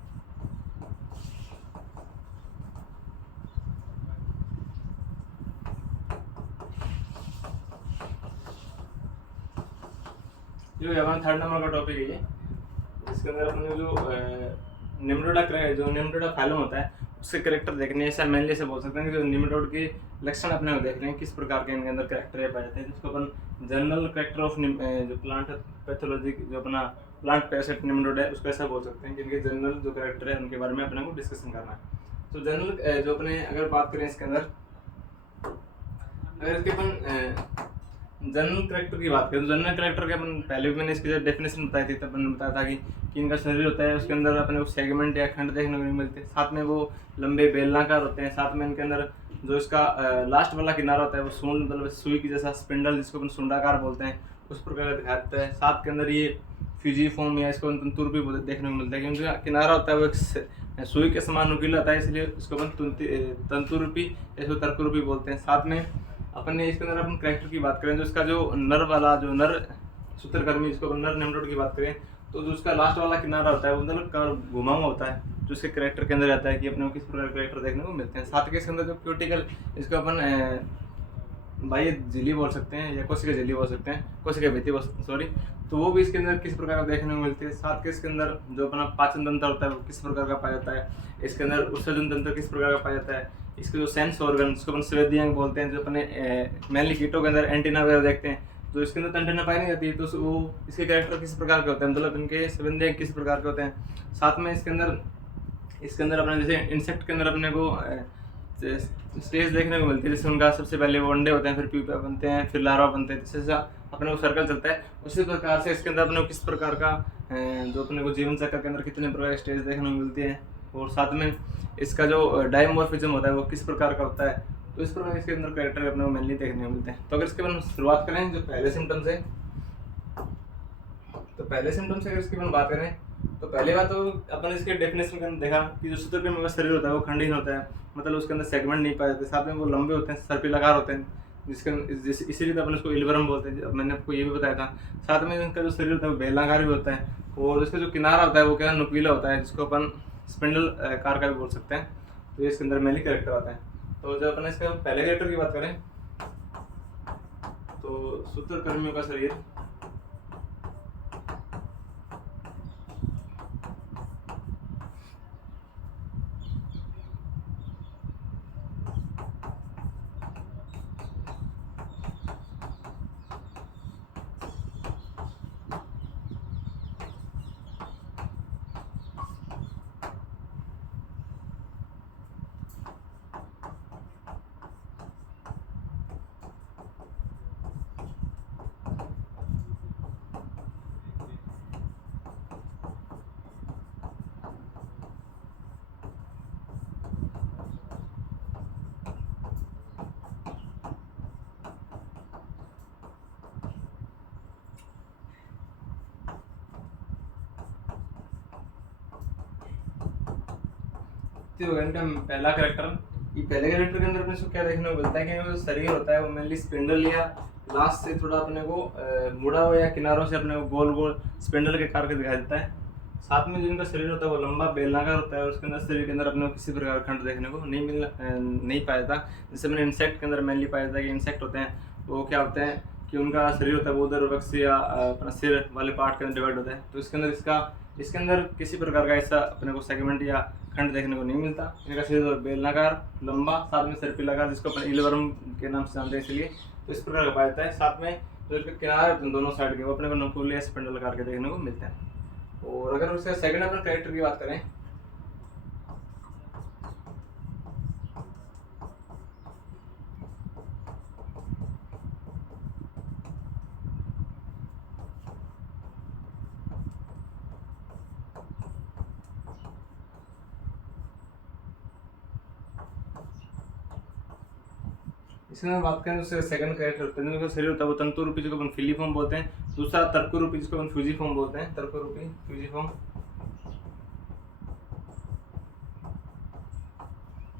जो हमारा थर्ड नंबर का टॉपिक है ये, इसके अंदर अपने जो निम्नोडा फाइलम होता है उसके कैरेक्टर देखने ऐसा मेनली से बोल सकते हैं कि जो निमेटोड के लक्षण अपने को देख रहे हैं किस प्रकार के इनके अंदर कैरेक्टर पाए जाते हैं, जिसको अपन जनरल कैरेक्टर ऑफ जो प्लांट पैथोलॉजी जो अपना प्लांट पैरासाइट निमेटोड है उसको ऐसा बोल सकते हैं कि इनके जनरल जो कैरेक्टर है उनके बारे में अपने को डिस्कशन करना है। तो जनरल जो अपने अगर बात करें इसके अंदर, अगर इसके अपन जनरल करेक्टर की बात करें तो जनरल करेक्टर के अपन पहले भी मैंने इसकी जब डेफिनेशन बताई थी, तब मैंने बताया था कि इनका शरीर होता है, उसके अंदर अपने को सेगमेंट या खंड देखने को नहीं मिलते, साथ में वो लंबे बेलनाकार होते हैं, साथ में इनके अंदर जो इसका लास्ट वाला किनारा होता है वो सूंड मतलब सुई की जैसा स्पिंडल जिसको अपन सुंडाकार बोलते हैं उस प्रकार का दिखाई देता है। साथ के अंदर ये फ्यूजीफॉर्म या इसको तंतुर भी देखने को मिलता है, क्योंकि किनारा होता है वो एक सुई के समान नुकीला होता है, इसलिए इसको अपन तंतुरूपी या इसको तर्करूपी बोलते हैं। साथ में अपन ने इसके अंदर अपन करेक्टर की बात करें तो इसका जो नर वाला जो नर सूत्रकर्मी जिसको अपन नर नेमटोड की बात करें तो जो उसका लास्ट वाला किनारा होता है वो मतलब घुमा हुआ होता है, जो इसके करेक्टर के अंदर रहता है कि अपने को किस प्रकार करेक्टर देखने को मिलते हैं। साथ के इसके अंदर जो क्यूटिकल इसको अपन बाह्य झिल्ली बोल सकते हैं या कोशिका झिल्ली बोल सकते हैं, कोशिका भित्ति सॉरी, तो वो भी इसके अंदर किस प्रकार का देखने को मिलती है। साथ के इसके अंदर जो अपना पाचन तंत्र होता है वो किस प्रकार का पाया जाता है, इसके अंदर उत्सर्जन तंत्र किस प्रकार का पाया जाता है, इसके जो सेंस ऑर्गन जिसको अपन स्वेदी अंग बोलते हैं, जो अपने मेनली कीटों के अंदर एंटीना वगैरह देखते हैं, जो इसके अंदर एंटीना पाई नहीं जाती है, तो वो इसके कैरेक्टर किस प्रकार के होते हैं, मतलब इनके संबंधी अंग किस प्रकार के होते हैं। साथ में इसके अंदर अपने जैसे इंसेक्ट के अंदर अपने को स्टेज देखने को मिलती है, जैसे उनका सबसे पहले वो अंडे होते हैं, फिर प्यूपा बनते हैं, फिर लार्वा बनते हैं, जैसे अपने को सर्कल चलता है उसी प्रकार से इसके अंदर अपने को किस प्रकार का जो अपने को जीवन चक्र के अंदर कितने प्रकार की स्टेज देखने को मिलती है, और साथ में इसका जो डायमॉर्फिज्म होता है वो किस प्रकार का होता है। तो इस प्रकार इसके अंदर कैरेक्टर अपने को मेनली देखने को मिलते हैं। तो अगर इसके बारे में शुरुआत करें जो पहले सिम्टम्स है, तो पहले सिम्टम्स से अगर इसकी बात करें तो पहली बात तो अपन इसके डेफिनेशन के अंदर देखा कि जो सूत्रकृमि का शरीर होता है वो खंडहीन होता है, मतलब उसके अंदर सेगमेंट नहीं पाए जाते, साथ में वो लंबे होते हैं, सर्पिलाकार होते हैं, इसीलिए तो अपन उसको इलवरम बोलते हैं। अब मैंने आपको ये भी बताया था। साथ में इनका जो शरीर होता है वो बेलनाकार भी होता है, और इसका जो किनारा होता है वो क्या नुकीला होता है, जिसको अपन स्पिंडल कार का भी बोल सकते हैं। तो इसके अंदर मेनली कैरेक्टर आता है। तो जब अपन इसका पहले कैरेक्टर की बात करें तो सूत्रकृमियों का शरीर इनका पहला कैरेक्टर, ये पहले कैरेक्टर के अंदर अपने को क्या देखने को मिलता है कि जो शरीर होता है वो मेनली स्पिंडल या लास्ट से थोड़ा अपने को मुड़ा हुआ या किनारों से अपने को गोल गोल स्पिंडल के कार के दिखाई देता है। साथ में जिनका शरीर होता है वो लंबा बेलनाकार होता है, और उसके अंदर शरीर के अंदर अपने को किसी प्रकार का खंड देखने को नहीं पाया जाता। जैसे मैंने इंसेक्ट के अंदर मेनली पाया जाता है कि इंसेक्ट होते हैं वो क्या होते हैं कि उनका शरीर होता है वो उधर वक्ष या अपना सिर वाले पार्ट के अंदर डिवाइड होता है, तो इसके अंदर किसी प्रकार का ऐसा अपने को सेगमेंट या खंड देखने को नहीं मिलता। इनका शरीर बेलनाकार लंबा, साथ में सर्पिलाकार जिसको अपन इलवर्म के नाम से जानते हैं, इसलिए तो इस प्रकार का पाया जाता है। साथ में जो इसके किनारे दोनों साइड के वो अपने को नुकीले स्पिंडल आकार के देखने को मिलते हैं। और अगर उसका सेकंड अपन कैरेक्टर की बात करें इसमें बात करें तो सेकंड कैरेक्टर का शरीर होता है वो तंतु रूपी जिसको अपन फिलीफॉर्म बोलते हैं, दूसरा तर्क रूपी जिसको अपन फ्यूजीफॉर्म बोलते हैं, तर्क रूपी फ्यूजीफॉर्म।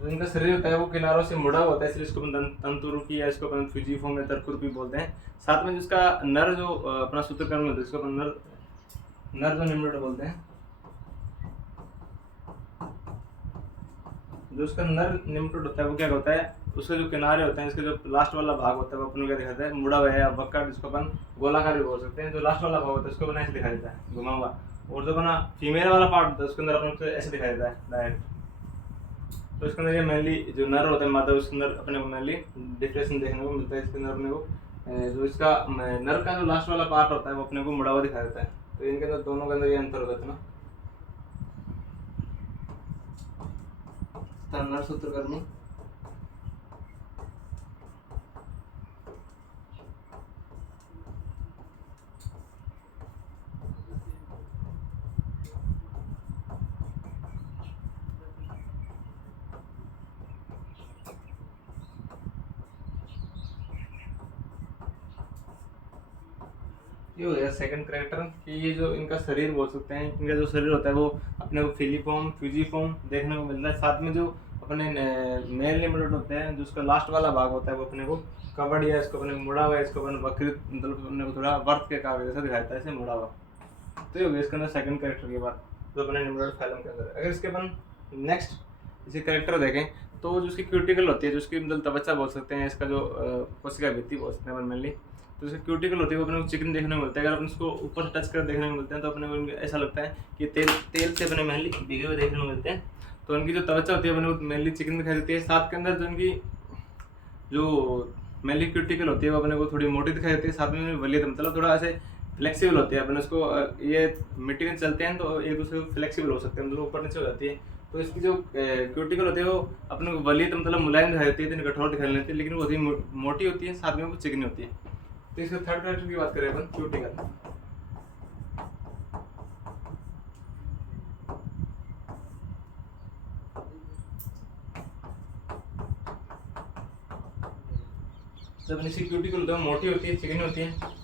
जो इनका शरीर होता है वो किनारों से मुड़ा होता है, इसलिए इसको अपन तंतु रूपी या इसको अपन फ्यूजीफॉर्म या तर्क रूपी बोलते हैं। साथ में जिसका नर जो अपना सूत्रकर्म होता है जिसको अपन नर जो निम्नोड बोलते हैं, जो उसका नर निम्नोड होता है वो क्या होता है, उसके जो किनारे होते हैं इसके जो लास्ट वाला भाग होता है वो अपन को क्या दिखाता है, मुड़ा हुआ है या वक्र जिसको अपन गोलाकार भी बोल सकते हैं। जो लास्ट वाला भाग होता है उसको अपन ऐसे दिखाई देता है घुमा हुआ, और जो अपना फीमेल वाला पार्ट होता है उसके अंदर अपन ऐसे दिखाई देता है डायरेक्ट। तो इसके अंदर ये मेनली जो नर होता है मादा उसके अंदर अपने को मेनली डिफ्रेशन देखने को मिलता है। इसके अंदर अपने को जो इसका नर का जो लास्ट वाला पार्ट होता है वो अपने को मुड़ा हुआ दिखाई देता है। तो इनके अंदर दोनों के अंदर ये अंतर होता है ना, नर सूत्रकर्मी ये हो गया सेकंड करेक्टर कि ये जो इनका शरीर बोल सकते हैं, इनका जो शरीर होता है वो अपने को फिलीफॉर्म फ्यूजीफॉर्म देखने को मिलता है। साथ में जो अपने मेल निमेटोड होते हैं, जो उसका लास्ट वाला भाग होता है वो अपने को कवर्ड या इसको अपने मुड़ा हुआ है, इसको अपने वक्रित मतलब अपने को थोड़ा वर्त के कागज जैसा दिखाता है, ऐसे मुड़ा हुआ। तो ये हो गया इसके अंदर सेकंड करेक्टर की बात जो अपने निमेटोड फाइलम के अंदर। अगर इसके अपन नेक्स्ट इसी करेक्टर देखें तो जो उसकी क्यूटिकल होती है, जो उसकी मतलब त्वचा बोल सकते हैं, इसका जो कोशिका भित्ति बोल सकते हैं अपन मेनली, तो उसकी क्यूटिकल होती है वो अपने को चिकन देखने को मिलता है। अगर अपन उसको ऊपर से टच कर देखने को मिलते हैं तो अपने को ऐसा लगता है कि तेल से अपने मेनली भीगे हुए देखने को मिलते हैं। तो उनकी जो त्वचा होती है अपने को मेनली चिकन दिखाई देती है। साथ के अंदर जो उनकी जो मेनली क्यूटिकल होती है वो अपने को थोड़ी मोटी दिखाई देती है। साथ में वलीयत मतलब थोड़ा ऐसे फ्लेक्सिबल होती है। अपन उसको ये मिट्टी में चलते हैं तो एक दूसरे को फ्लेक्सिबल हो सकते हैं, मतलब ऊपर नीचे हो जाती है। तो इसकी जो क्यूटिकल होती है वो अपने को वलीयत मतलब मुलायम दिखाई देती है, इतनी कठोर दिखाई देती है, लेकिन वो होती मोटी होती है, साथ में वो चिकनी होती है। तो इसका थर्ड करेक्टर की बात करें अपन क्यूटिकल, जब इसकी क्यूटिकल होती है मोटी होती है, चिकनी होती है।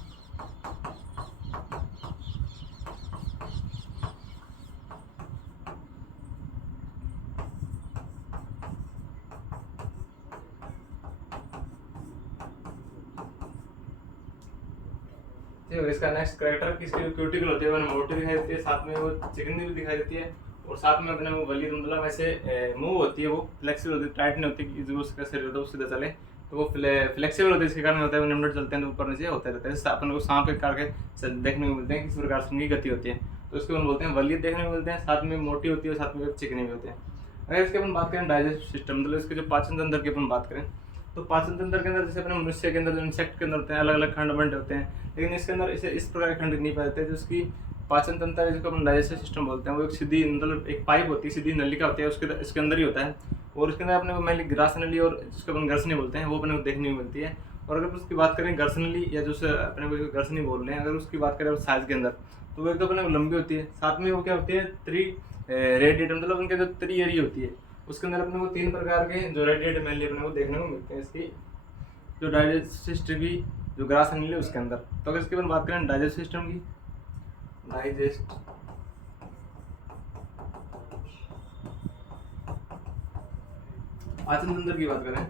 इसका नेक्स्ट करेक्टर की इसकी क्यूटिकल होती है वो मोटी दिखाई देती है, साथ में वो चिकनी भी दिखाई देती है, और साथ में अपने वो वली मतलब ऐसे मूव होती है, वो फ्लेक्सिबल होती है, टाइट नहीं होती कि जो उसका शरीर होता है वो सीधा चले। तो वो फ्लेक्सिबल होती है, इसके कारण होता है वो निम्नट चलते हैं तो ऊपर नीचे होते रहते हैं। अपन को सांप के करके देखने को मिलते हैं, किस प्रकार से उनकी गति होती है। तो इसको हम बोलते हैं वलीयत देखने को मिलते हैं, साथ में मोटी होती है और साथ में चिकनी भी होते हैं। अगर इसके अपन बात करें डाइजेस्टिव सिस्टम, मतलब इसके जो पाचन तंत्र की अपन बात करें, तो पाचन तंत्र के अंदर जैसे अपने मनुष्य के अंदर जो इंसेक्ट के अंदर होते हैं अलग अलग खंड बंटे होते हैं, लेकिन इसके अंदर इसे इस प्रकार के खंड नहीं पाए जाते। जो उसकी पाचन तंत्र है जिसको अपन डाइजेस्टिव सिस्टम बोलते हैं, वो एक सीधी मतलब एक पाइप होती है, सीधी नलिका होती है, उसके इसके अंदर ही होता है। और उसके अंदर अपने को मेनली ग्रास नली और जिसको अपन घर्षणी बोलते हैं वो अपने को देखने को मिलती है। और अगर उसकी बात करें घर्षणली या जो अपने को घर्षणी बोल रहे हैं, अगर उसकी बात करें साइज के अंदर, तो वो एक तो अपने को लंबी होती है, साथ में वो क्या होती है थ्री रेडिएट मतलब उनके अंदर थ्री एरिया होती है। उसके अंदर अपने को तीन प्रकार के जो रेडिएट मेनली अपने को देखने को मिलते हैं इसकी जो डाइजेस्टिव सिस्टम की जो ग्रास एनिमल है उसके अंदर। तो अगर इसकी अपन बात करें डाइजेस्टिव सिस्टम की, पाचन तंत्र की बात करें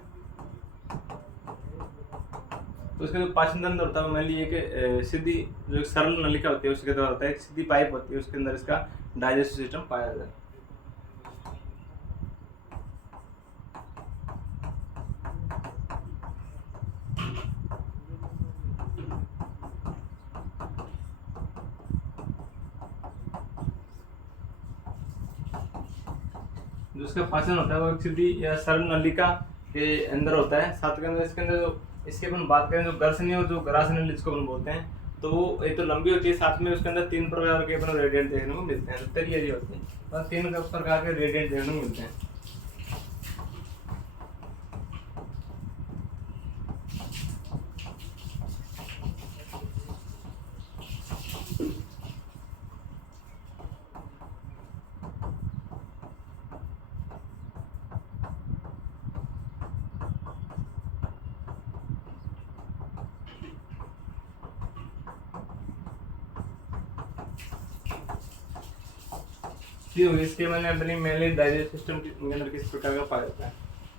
तो इसका जो पाचन तंत्र होता है मेनली एक सीधी जो सरल नलिका होती है उसके द्वारा होता है, एक सीधी पाइप होती है, उसके अंदर इसका डाइजेस्टिव सिस्टम पाया जाता है। जो इसका पाचन होता है वो एक सीधी या सरल नलिका के अंदर होता है। साथ के अंदर इसके अंदर जो इसकी अपन बात करें जो गर्सनी और जो ग्रास नली जिसको अपन बोलते हैं, तो वो एक तो लंबी होती है, साथ में उसके अंदर तीन प्रकार के अपन रेडिएंट देखने को मिलते हैं, तो एरिया होते हैं, बस तीन प्रकार के रेडिएंट देखने को मिलते हैं। इसके मैंने अपनी मेनली डाइजेस्टिव सिस्टम के अंदर किस प्रकार का पाया जाता है।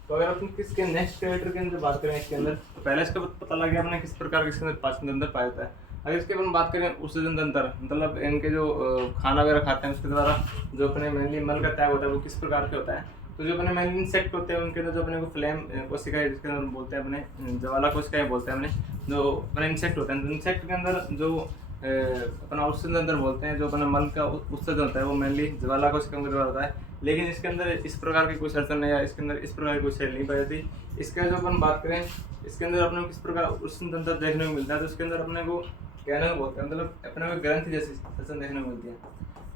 तो अगर अपन किसके नेक्स्ट कैरेक्टर के अंदर बात करें इसके अंदर, तो पहले इसका पता लग गया अपने किस प्रकार के इसके अंदर पाचन तंत्र पाया जाता है। अगर इसके अपन बात करें उत्सर्जन तंत्र, मतलब इनके जो खाना वगैरह खाते हैं उसके द्वारा जो अपने मेनली मल का त्याग होता है वो किस प्रकार के होता है। तो जो अपने मेनली इंसेक्ट होते हैं उनके अंदर जो अपने को फ्लेम कोशिकाएं जिसके अंदर बोलते हैं अपने ज्वाला कोशिकाएं बोलते हैं अपने, जो अपने इंसेक्ट होते हैं, तो इंसेक्ट के अंदर जो अपना उत्सर्जन तंत्र बोलते हैं, जो अपना मल का उत्सर्जन होता है वो मेनली ज्वाला कोशिकाओं के द्वारा होता है। लेकिन इसके अंदर इस प्रकार की कोई सर्जन या इसके अंदर इस प्रकार की कोई सेल नहीं पाई जाती। इसका जो अपन बात करें इसके अंदर अपने को किस प्रकार उत्सर्जन तंत्र देखने को मिलता है, तो इसके अंदर अपने को कैनल बोलते हैं, मतलब अपने को ग्रंथि जैसी सर्जन देखने को मिलती है।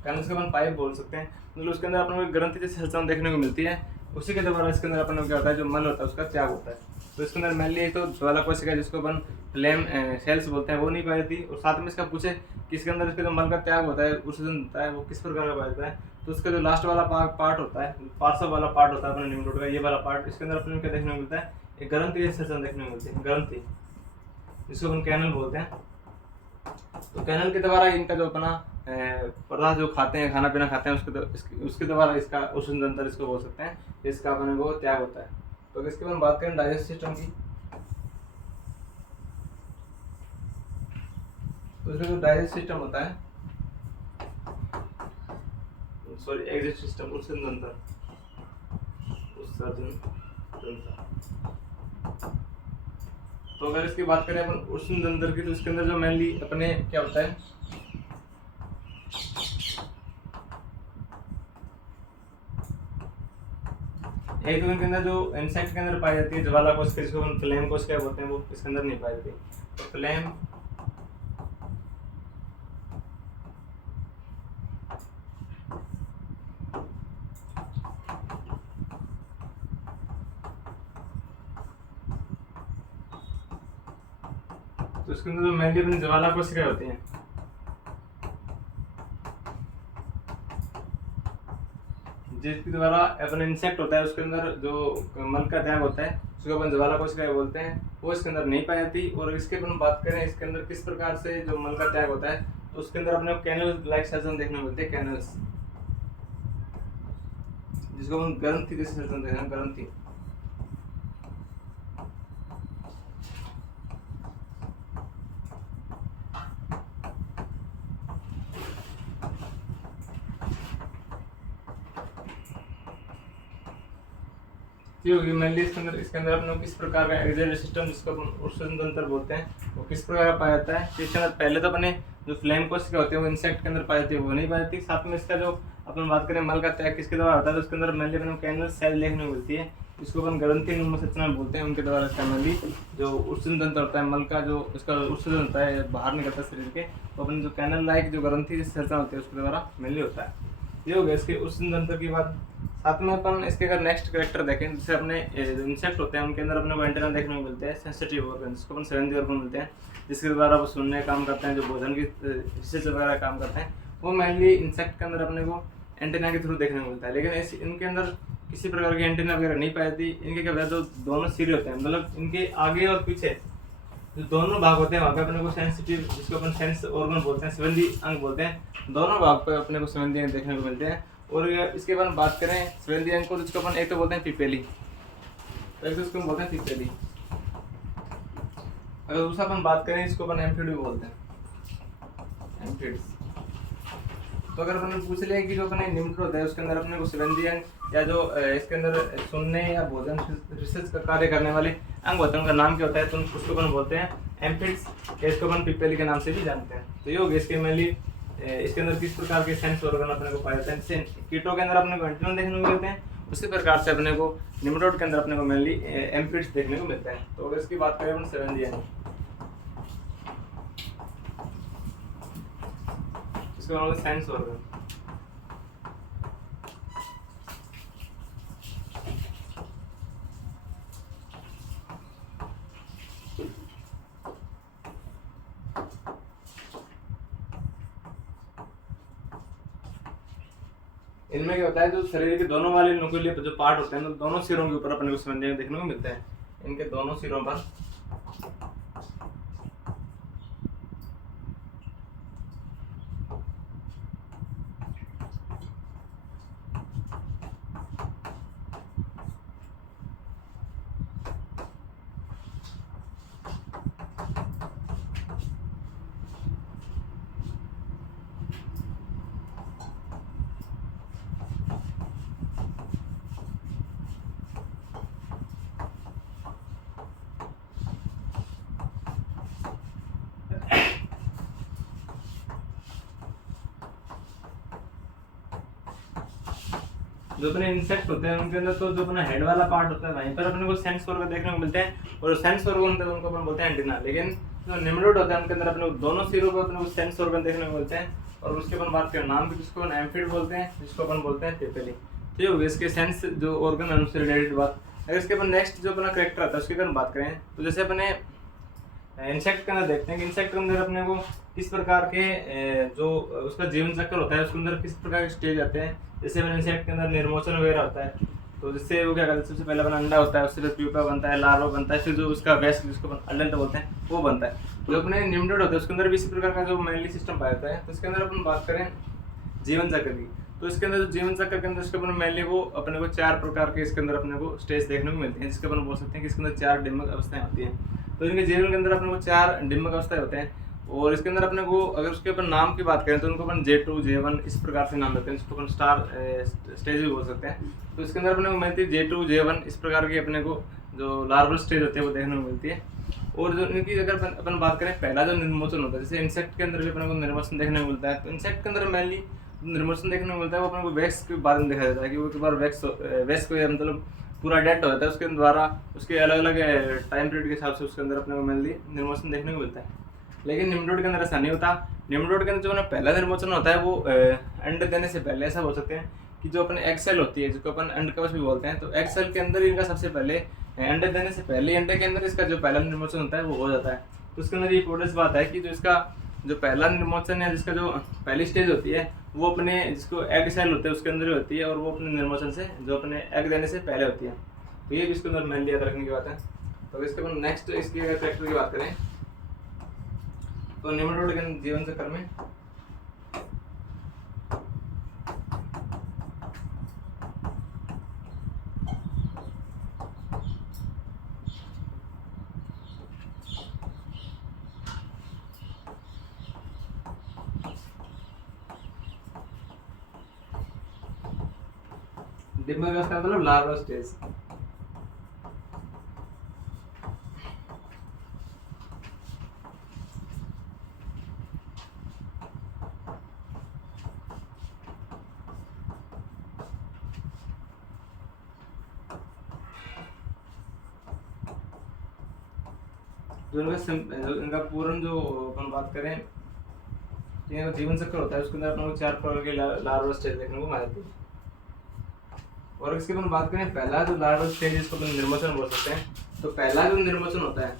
कैनल से अपन पाइप बोल सकते हैं, मतलब उसके अंदर अपने को ग्रंथि जैसी सर्जन देखने को मिलती है। उसी के द्वारा इसके अंदर अपन को क्या होता है जो मल होता है उसका त्याग होता है। तो इसके अंदर मेनली एक तो ज्वाला कोशिका जिसको अपन फ्लेम सेल्स बोलते हैं वो नहीं पाई जाती, और साथ में इसका पूछे कि इसके अंदर इसके जो मल का त्याग होता है उत्सर्जन होता है वो किस प्रकार का पाया जाता है। तो उसका जो लास्ट वाला पार्ट होता है, पार्श्व वाला पार्ट होता है अपने निम्नोड का, ये वाला पार्ट, इसके अंदर अपने क्या देखने को मिलता है एक ग्रंथि जैसी सर्जन देखने को मिलती है, ग्रंथि जिसको अपन कैनल बोलते हैं। तो तो कैनल के द्वारा इनका जो अपना पदार्थ जो खाते हैं, खाना पीना खाते हैं, उसके द्वारा इसका उष्ण तंत्र इसको बोल सकते हैं, इसका अपने को त्याग होता है। तो इसके बाद हम बात करें डाइजेस्टिव सिस्टम की, तो इसका जो डाइजेस्टिव सिस्टम होता है, सॉरी एग्जिट सिस्टम, उत्सर्जन तंत्र, तो अगर इसकी बात करें अपन उष्ण तंत्र की, तो इसके अंदर जो मेनली अपने क्या होता है, एक तो इनके अंदर जो इंसेक्ट के अंदर पाई जाती है ज्वाला कोशिका, जिसको हम फ्लेम कोशिका बोलते हैं, वो इसके अंदर नहीं पाई जाती। तो फ्लेम तो इसके अंदर जो मेनली अपनी ज्वाला कोशिका होती हैं, जिसके द्वारा अपन इंसेक्ट होता है उसके अंदर जो मल का त्याग होता है, उसको अपन ज्वाला कोशिका बोलते हैं, वो इसके अंदर नहीं पाई जाती। और इसके अपन बात करें इसके अंदर किस प्रकार से जो मल का त्याग होता है, तो उसके अंदर अपने कैनल लाइक सेल्स देखने को मिलते हैं, कैनल्स, जिसको हम ग्रंथि जैसे सेल्स देखते हैं, ग्रंथि। ये होगी मेनली इसके अंदर अपने किस प्रकार का एक्सोजेनिक सिस्टम, जिसको अपन उत्सर्जन तंत्र बोलते हैं, वो किस प्रकार का पाया जाता है। इसके अंदर पहले तो अपने जो फ्लेम कोशिका होती है वो इंसेक्ट के अंदर पाई जाती है, वो नहीं पाई जाती। साथ में इसका जो अपन बात करें मल का त्याग किसके द्वारा होता है, तो उसके अंदर मेनली अपने कैनल सेल देखने को मिलती है, इसको अपन ग्रंथि संरचना बोलते हैं। उनके द्वारा इसका मेनली जो उत्सर्जन तंत्र होता है, मल का जो इसका उत्सर्जन होता है बाहर निकलता है शरीर के, तो अपन जो कैनल लाइक जो ग्रंथि संरचना होती है उसके द्वारा मेनली होता है। ये हो गया इसके उत्सर्जन तंत्र की बात। साथ में अपन इसके अगर नेक्स्ट कैरेक्टर देखें, जैसे अपने जो इंसेक्ट होते हैं उनके अंदर अपने को एंटेना देखने को मिलते हैं, सेंसिटिव ऑर्गन, जिसको अपन सेवेंथ ऑर्गन मिलते हैं, जिसके द्वारा वो सुनने का काम करते हैं, जो भोजन की हिस्से वगैरह काम करते हैं, वो मेनली इंसेक्ट के अंदर अपने को एंटेना के थ्रू देखने को मिलता है। लेकिन इनके अंदर किसी प्रकार की एंटेना वगैरह नहीं पाई जाती। इनके क्या होता है, तो दोनों सिरे होते हैं, मतलब इनके आगे और पीछे जो दोनों भाग होते हैं वहाँ पे अपने को सेंसिटिव, जिसको अपन सेंस ऑर्गन बोलते हैं, संवेदी अंग बोलते हैं, दोनों भाग पे अपने को संवेदी अंग देखने को मिलते हैं। और इसके बाद बात करें संवेदी अंग को, जिसको अपन एक तो बोलते हैं पिपेली, तो एक तो इसको बोलते हैं पिपेली। अगर दूसरा अपन बात करें इसको अपन एम्फिड भी बोलते हैं, एम्फिड्स। तो अगर अपन पूछ ले कि जो अपने निम्नलिखित होता है उसके अंदर अपने को संवेदी अंग या जो इसके अंदर सुनने या भोजन रिसर्च का कार्य करने वाले अंग होते हैं, उनका नाम क्या होता है, तो उसको अपन बोलते हैं एम्फिड्स, इसको अपन पिपेली के नाम से भी जानते हैं। तो ये हो गया इसके मेनली इसके अंदर किस प्रकार के सेंस ऑर्गन अपने को पाए जाते हैं। जैसे कीटों के अंदर अपने को एंटेना देखने को मिलते हैं, उसी प्रकार से अपने को निम्नलिखित के अंदर अपने को मेनली एम्फिड्स देखने को मिलते हैं। तो अगर इसकी बात करें अपन संवेदी अंग, इसको बोलते हैं सेंस ऑर्गन। इनमें क्या होता है, जो शरीर के दोनों वाले नुकीले जो पार्ट होते हैं, तो दोनों सिरों के ऊपर अपने को संवेदी अंग देखने को मिलते हैं, इनके दोनों सिरों पर। जो अपने इंसेक्ट होते हैं उनके अंदर तो जो अपना हेड वाला पार्ट होता है वहीं पर अपने को सेंस ऑर्गन देखने को मिलते हैं, और सेंस ऑर्गन होते हैं उनको अपन बोलते हैं एंटीना। लेकिन जो निम्नलिखित होते हैं उनके अंदर अपने को दोनों सिरों पर अपने को सेंस ऑर्गन देखने को मिलते हैं, और उसके अपन बात करें नाम की, जिसको अपन एम्फिड बोलते हैं, जिसको अपन बोलते हैं पिपेली। तो ये हो गया इसके सेंस जो ऑर्गन है उनसे रिलेटेड बात। अगर इसके अपन नेक्स्ट जो अपना कैरेक्टर आता है उसकी अगर बात करें, तो जैसे अपने इंसेक्ट के अंदर देखते हैं कि इंसेक्ट के अंदर अपने को किस प्रकार के जो उसका जीवन चक्र होता है उसके अंदर किस प्रकार के स्टेज आते हैं। जैसे अपने इंसेक्ट के अंदर निर्मोचन वगैरह होता है, तो जिससे वो क्या करते हैं, सबसे पहले अपना अंडा होता है, उससे फिर प्यूपा बनता है, लार्वा बनता है, फिर जो उसका वेस्ट जिसको अपन अडल्ट बोलते हैं वो बनता है। जो अपने निम्नलिखित होते हैं उसके अंदर भी इसी प्रकार का जो मेनली सिस्टम पाया जाता है। तो इसके अंदर अपन बात करें जीवन चक्र की, तो इसके अंदर जो जीवन चक्र के अंदर इसके अपन मेनली वो अपने को 4 प्रकार के इसके अंदर अपने को स्टेज देखने को मिलते हैं, जिसके अपन बोल सकते हैं कि इसके अंदर 4 डिम्बक अवस्थाएं होती हैं। तो इनके जीवन के अंदर अपने को 4 डिम्बक अवस्थाएं होते हैं, और इसके अंदर अपने को अगर उसके अपन नाम की बात करें तो उनको अपन J2 J1 इस प्रकार से नाम देते हैं, जिसको अपन स्टार स्टेज भी बोल सकते हैं। तो इसके अंदर अपने को मिलती है J2 J1 इस प्रकार की अपने को जो लार्वल स्टेज होते हैं वो देखने को मिलती है। और जो इनकी अगर अपन बात करें पहला जो निर्मोचन होता है, जैसे इंसेक्ट के अंदर भी अपने को निर्मोचन देखने को मिलता है, तो इंसेक्ट के अंदर मेनली निर्मोचन देखने को मिलता है वो अपने को वैक्स के बारे में देखा जाता है कि वो एक बार वैक्स को मतलब पूरा डेट हो जाता है, उसके द्वारा उसके अलग अलग टाइम पीरियड के हिसाब से उसके अंदर अपने को मेनली निर्मोचन देखने को मिलता है। लेकिन निम्नरोड के अंदर ऐसा नहीं होता। निम्नरोड के अंदर जो अपना पहला निर्मोचन होता है वो अंड देने से पहले ऐसा बोल सकते हैं कि जो अपने एग सेल होती है, जिसको अपन अंड कवच भी बोलते हैं, तो एग सेल के अंदर इनका सबसे पहले अंडे देने से पहले अंडे के अंदर इसका जो पहला निर्मोचन होता है वो हो जाता है। तो उसके अंदर ये इंपॉर्टेंस बात है कि जो इसका जो पहला निर्मोचन है, जिसका जो पहली स्टेज होती है वो अपने जिसको एग सेल होते हैं उसके अंदर ही होती है, और वो अपने निर्मोचन से जो अपने एग देने से पहले होती है। तो ये भी इसके अंदर मेनली याद रखने की बात है। तो इसके बाद नेक्स्ट इसकी अगर कैरेक्टर की बात करें तो निम्नरोड के जीवन चक्र में डिम्बक अवस्था मतलब लार्वा स्टेज। जो इनका पूर्ण जो अपन बात करें इनका जीवन चक्र होता है उसके अंदर अपने को 4 प्रकार के लार्वा स्टेज देखने को मिलती है। और इसकी अपन बात करें पहला जो लार्वा स्टेज जिसको अपन निर्मोचन बोल सकते हैं, तो पहला जो निर्मोचन होता है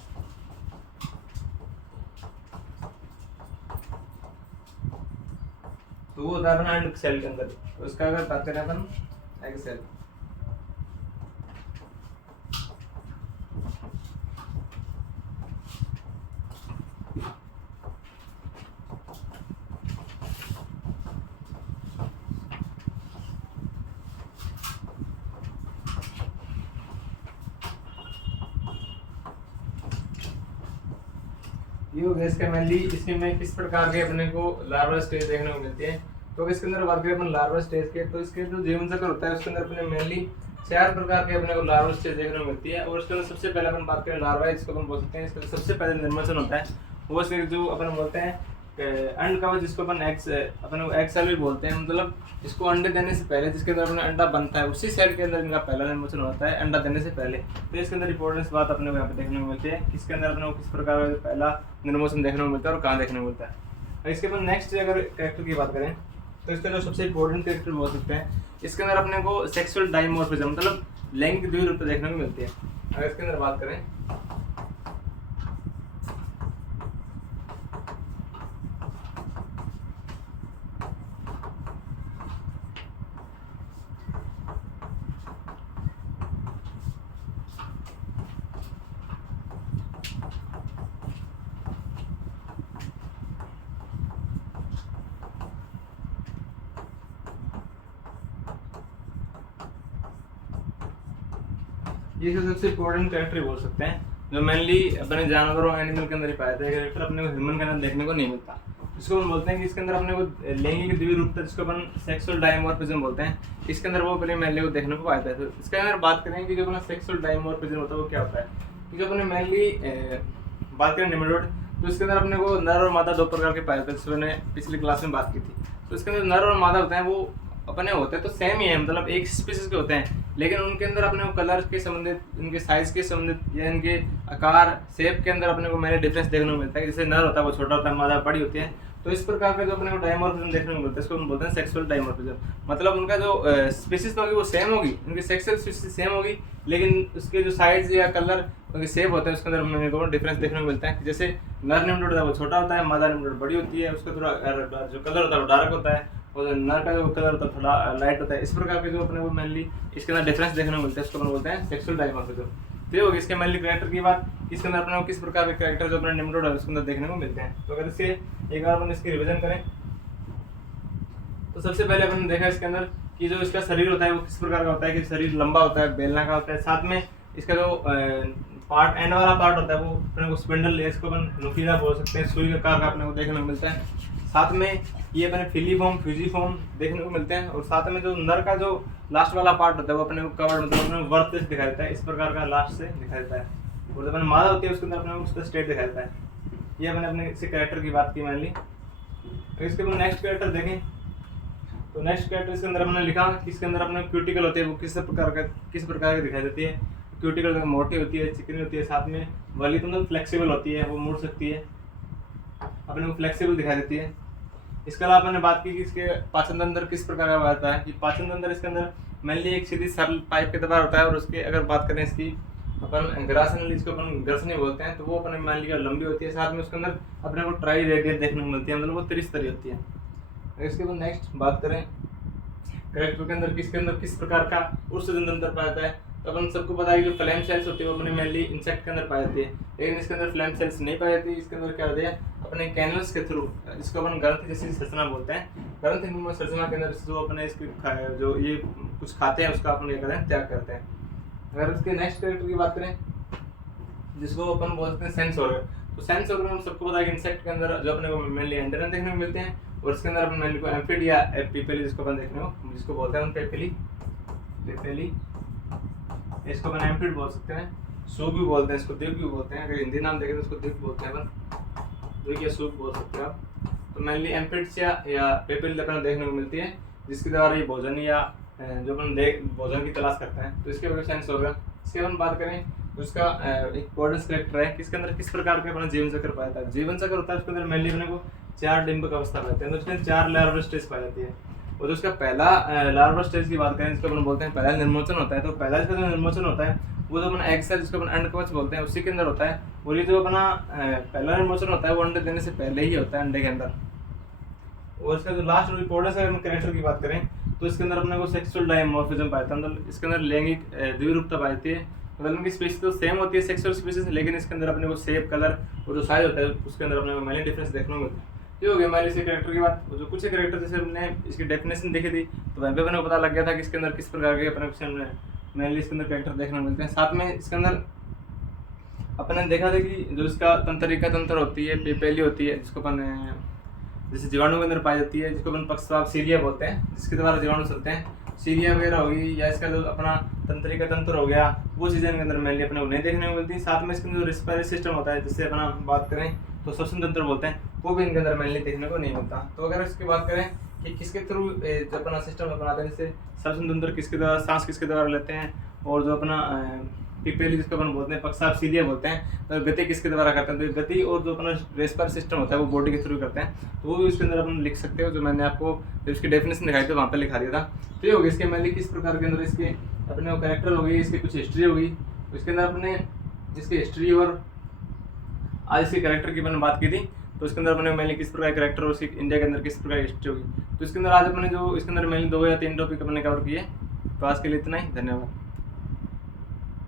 तो वो होता है अपना अंड सेल के अंदर। तो उसका अगर बात करें अपन एग सेल, ये हो गया इसका मेनली इसमें में किस प्रकार के अपने को लार्वा स्टेज देखने को मिलती है। तो इसके अंदर बात करें अपन लार्वा स्टेज के, तो इसके जो जीवन चक्र होता है उसके अंदर अपने मेनली 4 प्रकार के अपने को लार्वा स्टेज देखने को मिलती है। और उसके अंदर सबसे पहले अपन बात करें लार्वा, इसको अपन बोल सकते हैं इसका सबसे पहले निर्मोचन होता है वो इसके जो अपन बोलते हैं अंड कवच, जिसको अपन एग सेल भी बोलते हैं, मतलब इसको अंडे देने से पहले जिसके अंदर अपना अंडा बनता है उसी सेल के अंदर इनका पहला निर्मोचन होता है अंडा देने से पहले। तो इसके अंदर इंपॉर्टेंस बात अपने को यहाँ पे देखने को मिलती है कि इसके अंदर अपने को किस प्रकार का पहला निर्मोचन देखने को मिलता है और कहाँ देखने को मिलता है। इसके बाद नेक्स्ट अगर कैरेक्टर की बात करें तो इसका जो सबसे इंपॉर्टेंट कैरेक्टर बोल सकते हैं, इसके अंदर अपने को सेक्सुअल डाइमॉर्फिज्म मतलब लैंगिक द्विरूपता देखने को मिलती है। अगर इसके अंदर बात करें ये सबसे इंपॉर्टेंट कैरेक्टर बोल सकते हैं जो मेनली अपने जानवरों एनिमल के अंदर ही पाया जाता है। कैरेक्टर अपने को ह्यूमन के अंदर देखने को नहीं मिलता, इसको हम बोलते हैं कि इसके अंदर अपने को लैंगिक द्विरूपता जिसको अपन सेक्सुअल डायमॉर्फिज्म बोलते हैं, इसके अंदर वो पहले मेनली को देखने को पाया जाता है। तो इसके अंदर बात करें कि जो अपना सेक्सुअल डायमॉर्फिज्म होता है वो क्या होता है, कि जो अपने मेनली बात करें निम्नरोड, तो इसके अंदर अपने को नर और मादा 2 प्रकार के पाए जाते हैं, जिसको मैंने पिछली क्लास में बात की थी। तो इसके अंदर नर और मादा होते हैं वो अपने होते हैं तो सेम ही है, मतलब एक स्पीसीज के होते हैं, लेकिन उनके अंदर अपने को कलर के संबंधित, इनके साइज के संबंधित या इनके आकार शेप के अंदर अपने को मैंने डिफरेंस देखने को मिलता है। जैसे नर होता है वो छोटा होता है, मादा बड़ी होती है। तो इस प्रकार का जो अपने को डायमॉर्फिज्म देखने को मिलता है इसको हम बोलते हैं सेक्सुअल डायमॉर्फिज्म। मतलब उनका जो स्पीसीज होगी वो सेम होगी, उनकी सेक्सुअल स्पीसीज सेम होगी, लेकिन उसके जो साइज या कलर उनके शेप होता है उसके अंदर अपने को डिफरेंस देखने को मिलता है। जैसे नर निम्नरोड होता है वो छोटा होता है, मादा निम्नरोड बड़ी होती है, उसका थोड़ा जो कलर होता है वो डार्क होता है और नर का जो कलर होता है थोड़ा लाइट होता है। इस प्रकार के जो अपने को मेनली इसके अंदर डिफरेंस देखने को मिलता है इसको अपन बोलते हैं सेक्सुअल डायमॉर्फिज्म। तो ये होगी इसके मेनली करेक्टर की बात। इसके अंदर अपने को किस प्रकार के करेक्टर जो अपने निम्नरोड है उसके अंदर देखने को मिलते हैं। तो अगर इससे एक बार अपन इसकी रिविजन करें तो सबसे पहले अपन देखा इसके अंदर कि जो इसका शरीर होता है वो किस प्रकार का होता है, कि शरीर लंबा होता है, बेलना का होता है, साथ में इसका जो पार्ट एंड वाला पार्ट होता है वो अपने को स्पिंडल, इसको अपन नुकीला बोल सकते हैं, सुई का आकार का अपने को देखने को मिलता है। साथ में ये अपने फिलीफॉर्म, फ्यूजीफॉर्म देखने को मिलते हैं। और साथ में जो नर का जो लास्ट वाला पार्ट होता है वो अपने को कवर्ड, मतलब अपने वर्थ से दिखाई देता है, इस प्रकार का लास्ट से दिखाई देता है। और जब अपने मादा होती है उसके अंदर अपने को उसका स्टेट दिखाई देता है। ये अपने अपने इसी कैरेक्टर की बात की मैनली। तो इसके बाद नेक्स्ट कैरेक्टर देखें तो नेक्स्ट कैरेक्टर इसके अंदर हमने लिखा कि इसके अंदर अपने क्यूटिकल होती है वो किस प्रकार की दिखाई देती है। क्यूटिकल मोटी होती है, चिकनी होती है, साथ में वाली तो मतलब फ्लेक्सिबल होती है, वो मुड़ सकती है, अपने को फ्लेक्सिबल दिखाई देती है। इसके अलावा मैंने बात की कि इसके पाचन तंत्र किस प्रकार का होता है, कि पाचन तंत्र इसके अंदर मेनली एक सीधी सरल पाइप के द्वारा होता है। और उसके अगर बात करें इसकी अपन ग्रासनल, इसको अपन ग्रसनी बोलते हैं, तो वो अपने मेनली का लंबी होती है। साथ में उसके अंदर अपने को ट्राई रेडियल देखने को मिलती है, मतलब वो त्रिस्तरीय होती है। इसके बाद नेक्स्ट बात करें करेक्टर के अंदर किस प्रकार का उत्सर्जन तंत्र पाया जाता है, तो अपन सबको पता है कि जो फ्लैम सेल्स होती है वो अपने मेनली इंसेक्ट के अंदर पाई जाती है, लेकिन इसके अंदर फ्लैम सेल्स नहीं पाई जाती। इसके अंदर क्या होता है अपने कैनल्स के थ्रू, जिसको अपन ग्रंथि जैसी संरचना बोलते हैं, ग्रंथि संरचना के अंदर जो अपने इसकी जो ये कुछ खाते हैं उसका अपन ये करते हैं, त्याग करते हैं। अगर इसके नेक्स्ट कैरेक्टर की बात करें जिसको अपन बोलते हैं सेंस ऑर्गन, तो सेंस ऑर्गन हम सबको पता है कि इंसेक्ट के अंदर जो अपने को मेनली एंटेरन देखने को मिलते हैं। और इसके अंदर अपन मेनली को एम्फिड या पिपेली जिसको अपन देखने को जिसको बोलते हैं पेपेली, इसको अपन एम्फिड बोल सकते हैं, सूप भी बोलते हैं, इसको द्वीप भी बोलते हैं। अगर हिंदी नाम देखें तो इसको द्वीप बोलते हैं अपन, द्वीप या सूप बोल सकते हैं आप। तो मेनली एम्फिड्स या पेपेली अपन देखने को मिलती है, जिसके द्वारा ये भोजन या जो अपन भोजन की तलाश करते हैं। तो इसके वजह सेंस ऑर्गन। इसके अपन बात करें तो उसका एक कोर्डस करेक्टर है कि इसके अंदर किस प्रकार के अपना जीवन चक्र पाया जाता है। जीवन चक्र होता है उसके अंदर मेनली अपने को 4 डिंबक अवस्था पाते हैं, तो उसके 4 लार्वल स्टेज पाई जाती है। और उसका पहला लार्वल स्टेज की बात करें जिसको अपन बोलते हैं पहला निर्मोचन होता है। तो पहला इसका जो निर्मोचन होता है वो जो अपना एग सेल जिसको अपन अंडकवच बोलते हैं उसी के अंदर होता है। और ये जो अपना पहला निर्मोचन होता है वो अंडे देने से पहले ही होता है अंडे के अंदर। और इसका जो लास्ट रिपोर्ट है कैरेक्टर की बात करें तो इसके अंदर अपने को सेक्सुअल डायमॉर्फिज्म पाया जाता है, मतलब इसके अंदर लैंगिक द्विरूपता पाई जाती है। मतलब इनकी स्पीशीज तो सेम होती है सेक्सुअल स्पीशीज, लेकिन इसके अंदर अपने को शेप, कलर और जो साइज होता है उसके अंदर अपने को मेनली डिफरेंस देखने को मिलता है। ये हो गया मेनली से कैरेक्टर की बात। जो कुछ कैरेक्टर जैसे हमने इसकी डेफिनेशन देखी थी तो वहाँ पे अपने को पता लग गया था कि इसके अंदर किस प्रकार के अपने मेनली इसके अंदर कैरेक्टर देखने को मिलते हैं। साथ में इसके अंदर अपने देखा था कि जो इसका तंत्रिका तंत्र होती है, पेपेली होती है, जिसको अपन जैसे जीवाणु के अंदर पाई जाती है, जिसको अपन पक्षवात सीलिया बोलते हैं, जिसके द्वारा जीवाणु चलते हैं, सीलिया वगैरह होगी, या इसका जो अपना तंत्रिका तंत्र हो गया, वो चीज़ें इनके अंदर मेनली अपने को नहीं देखने को मिलती। साथ में इसके अंदर जो रेस्पिरेटरी सिस्टम होता है जिससे अपना बात करें तो श्वसन तंत्र बोलते हैं, वो भी इनके अंदर मेनली देखने को नहीं मिलता। तो अगर इसकी बात करें कि किसके थ्रू जो अपना सिस्टम बनाते हैं, जैसे श्वसन तंत्र किसके द्वारा, सांस किसके द्वारा लेते हैं, और जो अपना पिपेली जिसको अपन बोलते हैं, पक्षाप सीलिया बोलते हैं, तो गति किसके द्वारा करते हैं, तो गति और जो अपना रेस्पिरेटरी सिस्टम होता है वो बॉडी के थ्रू करते हैं। तो वो भी इसके अंदर अपन लिख सकते हो, जो मैंने आपको जब इसकी डेफिनेशन दिखाई थी वहाँ पे लिखा दिया था। तो ये होगी इसके मेनली किस प्रकार के अंदर इसके अपने वो कैरेक्टर हो गई, इसकी कुछ हिस्ट्री होगी, इसके अंदर अपने जिसकी हिस्ट्री और आज इसके कैरेक्टर की मैंने बात की थी। तो इसके अंदर अपने मेनली किस प्रकार कैरेक्टर और उसकी इंडिया के अंदर किस प्रकार हिस्ट्री होगी। तो इसके अंदर आज अपने जो इसके अंदर मेनली 2 या 3 टॉपिक अपने कवर किए। तो आज के लिए इतना ही, धन्यवाद।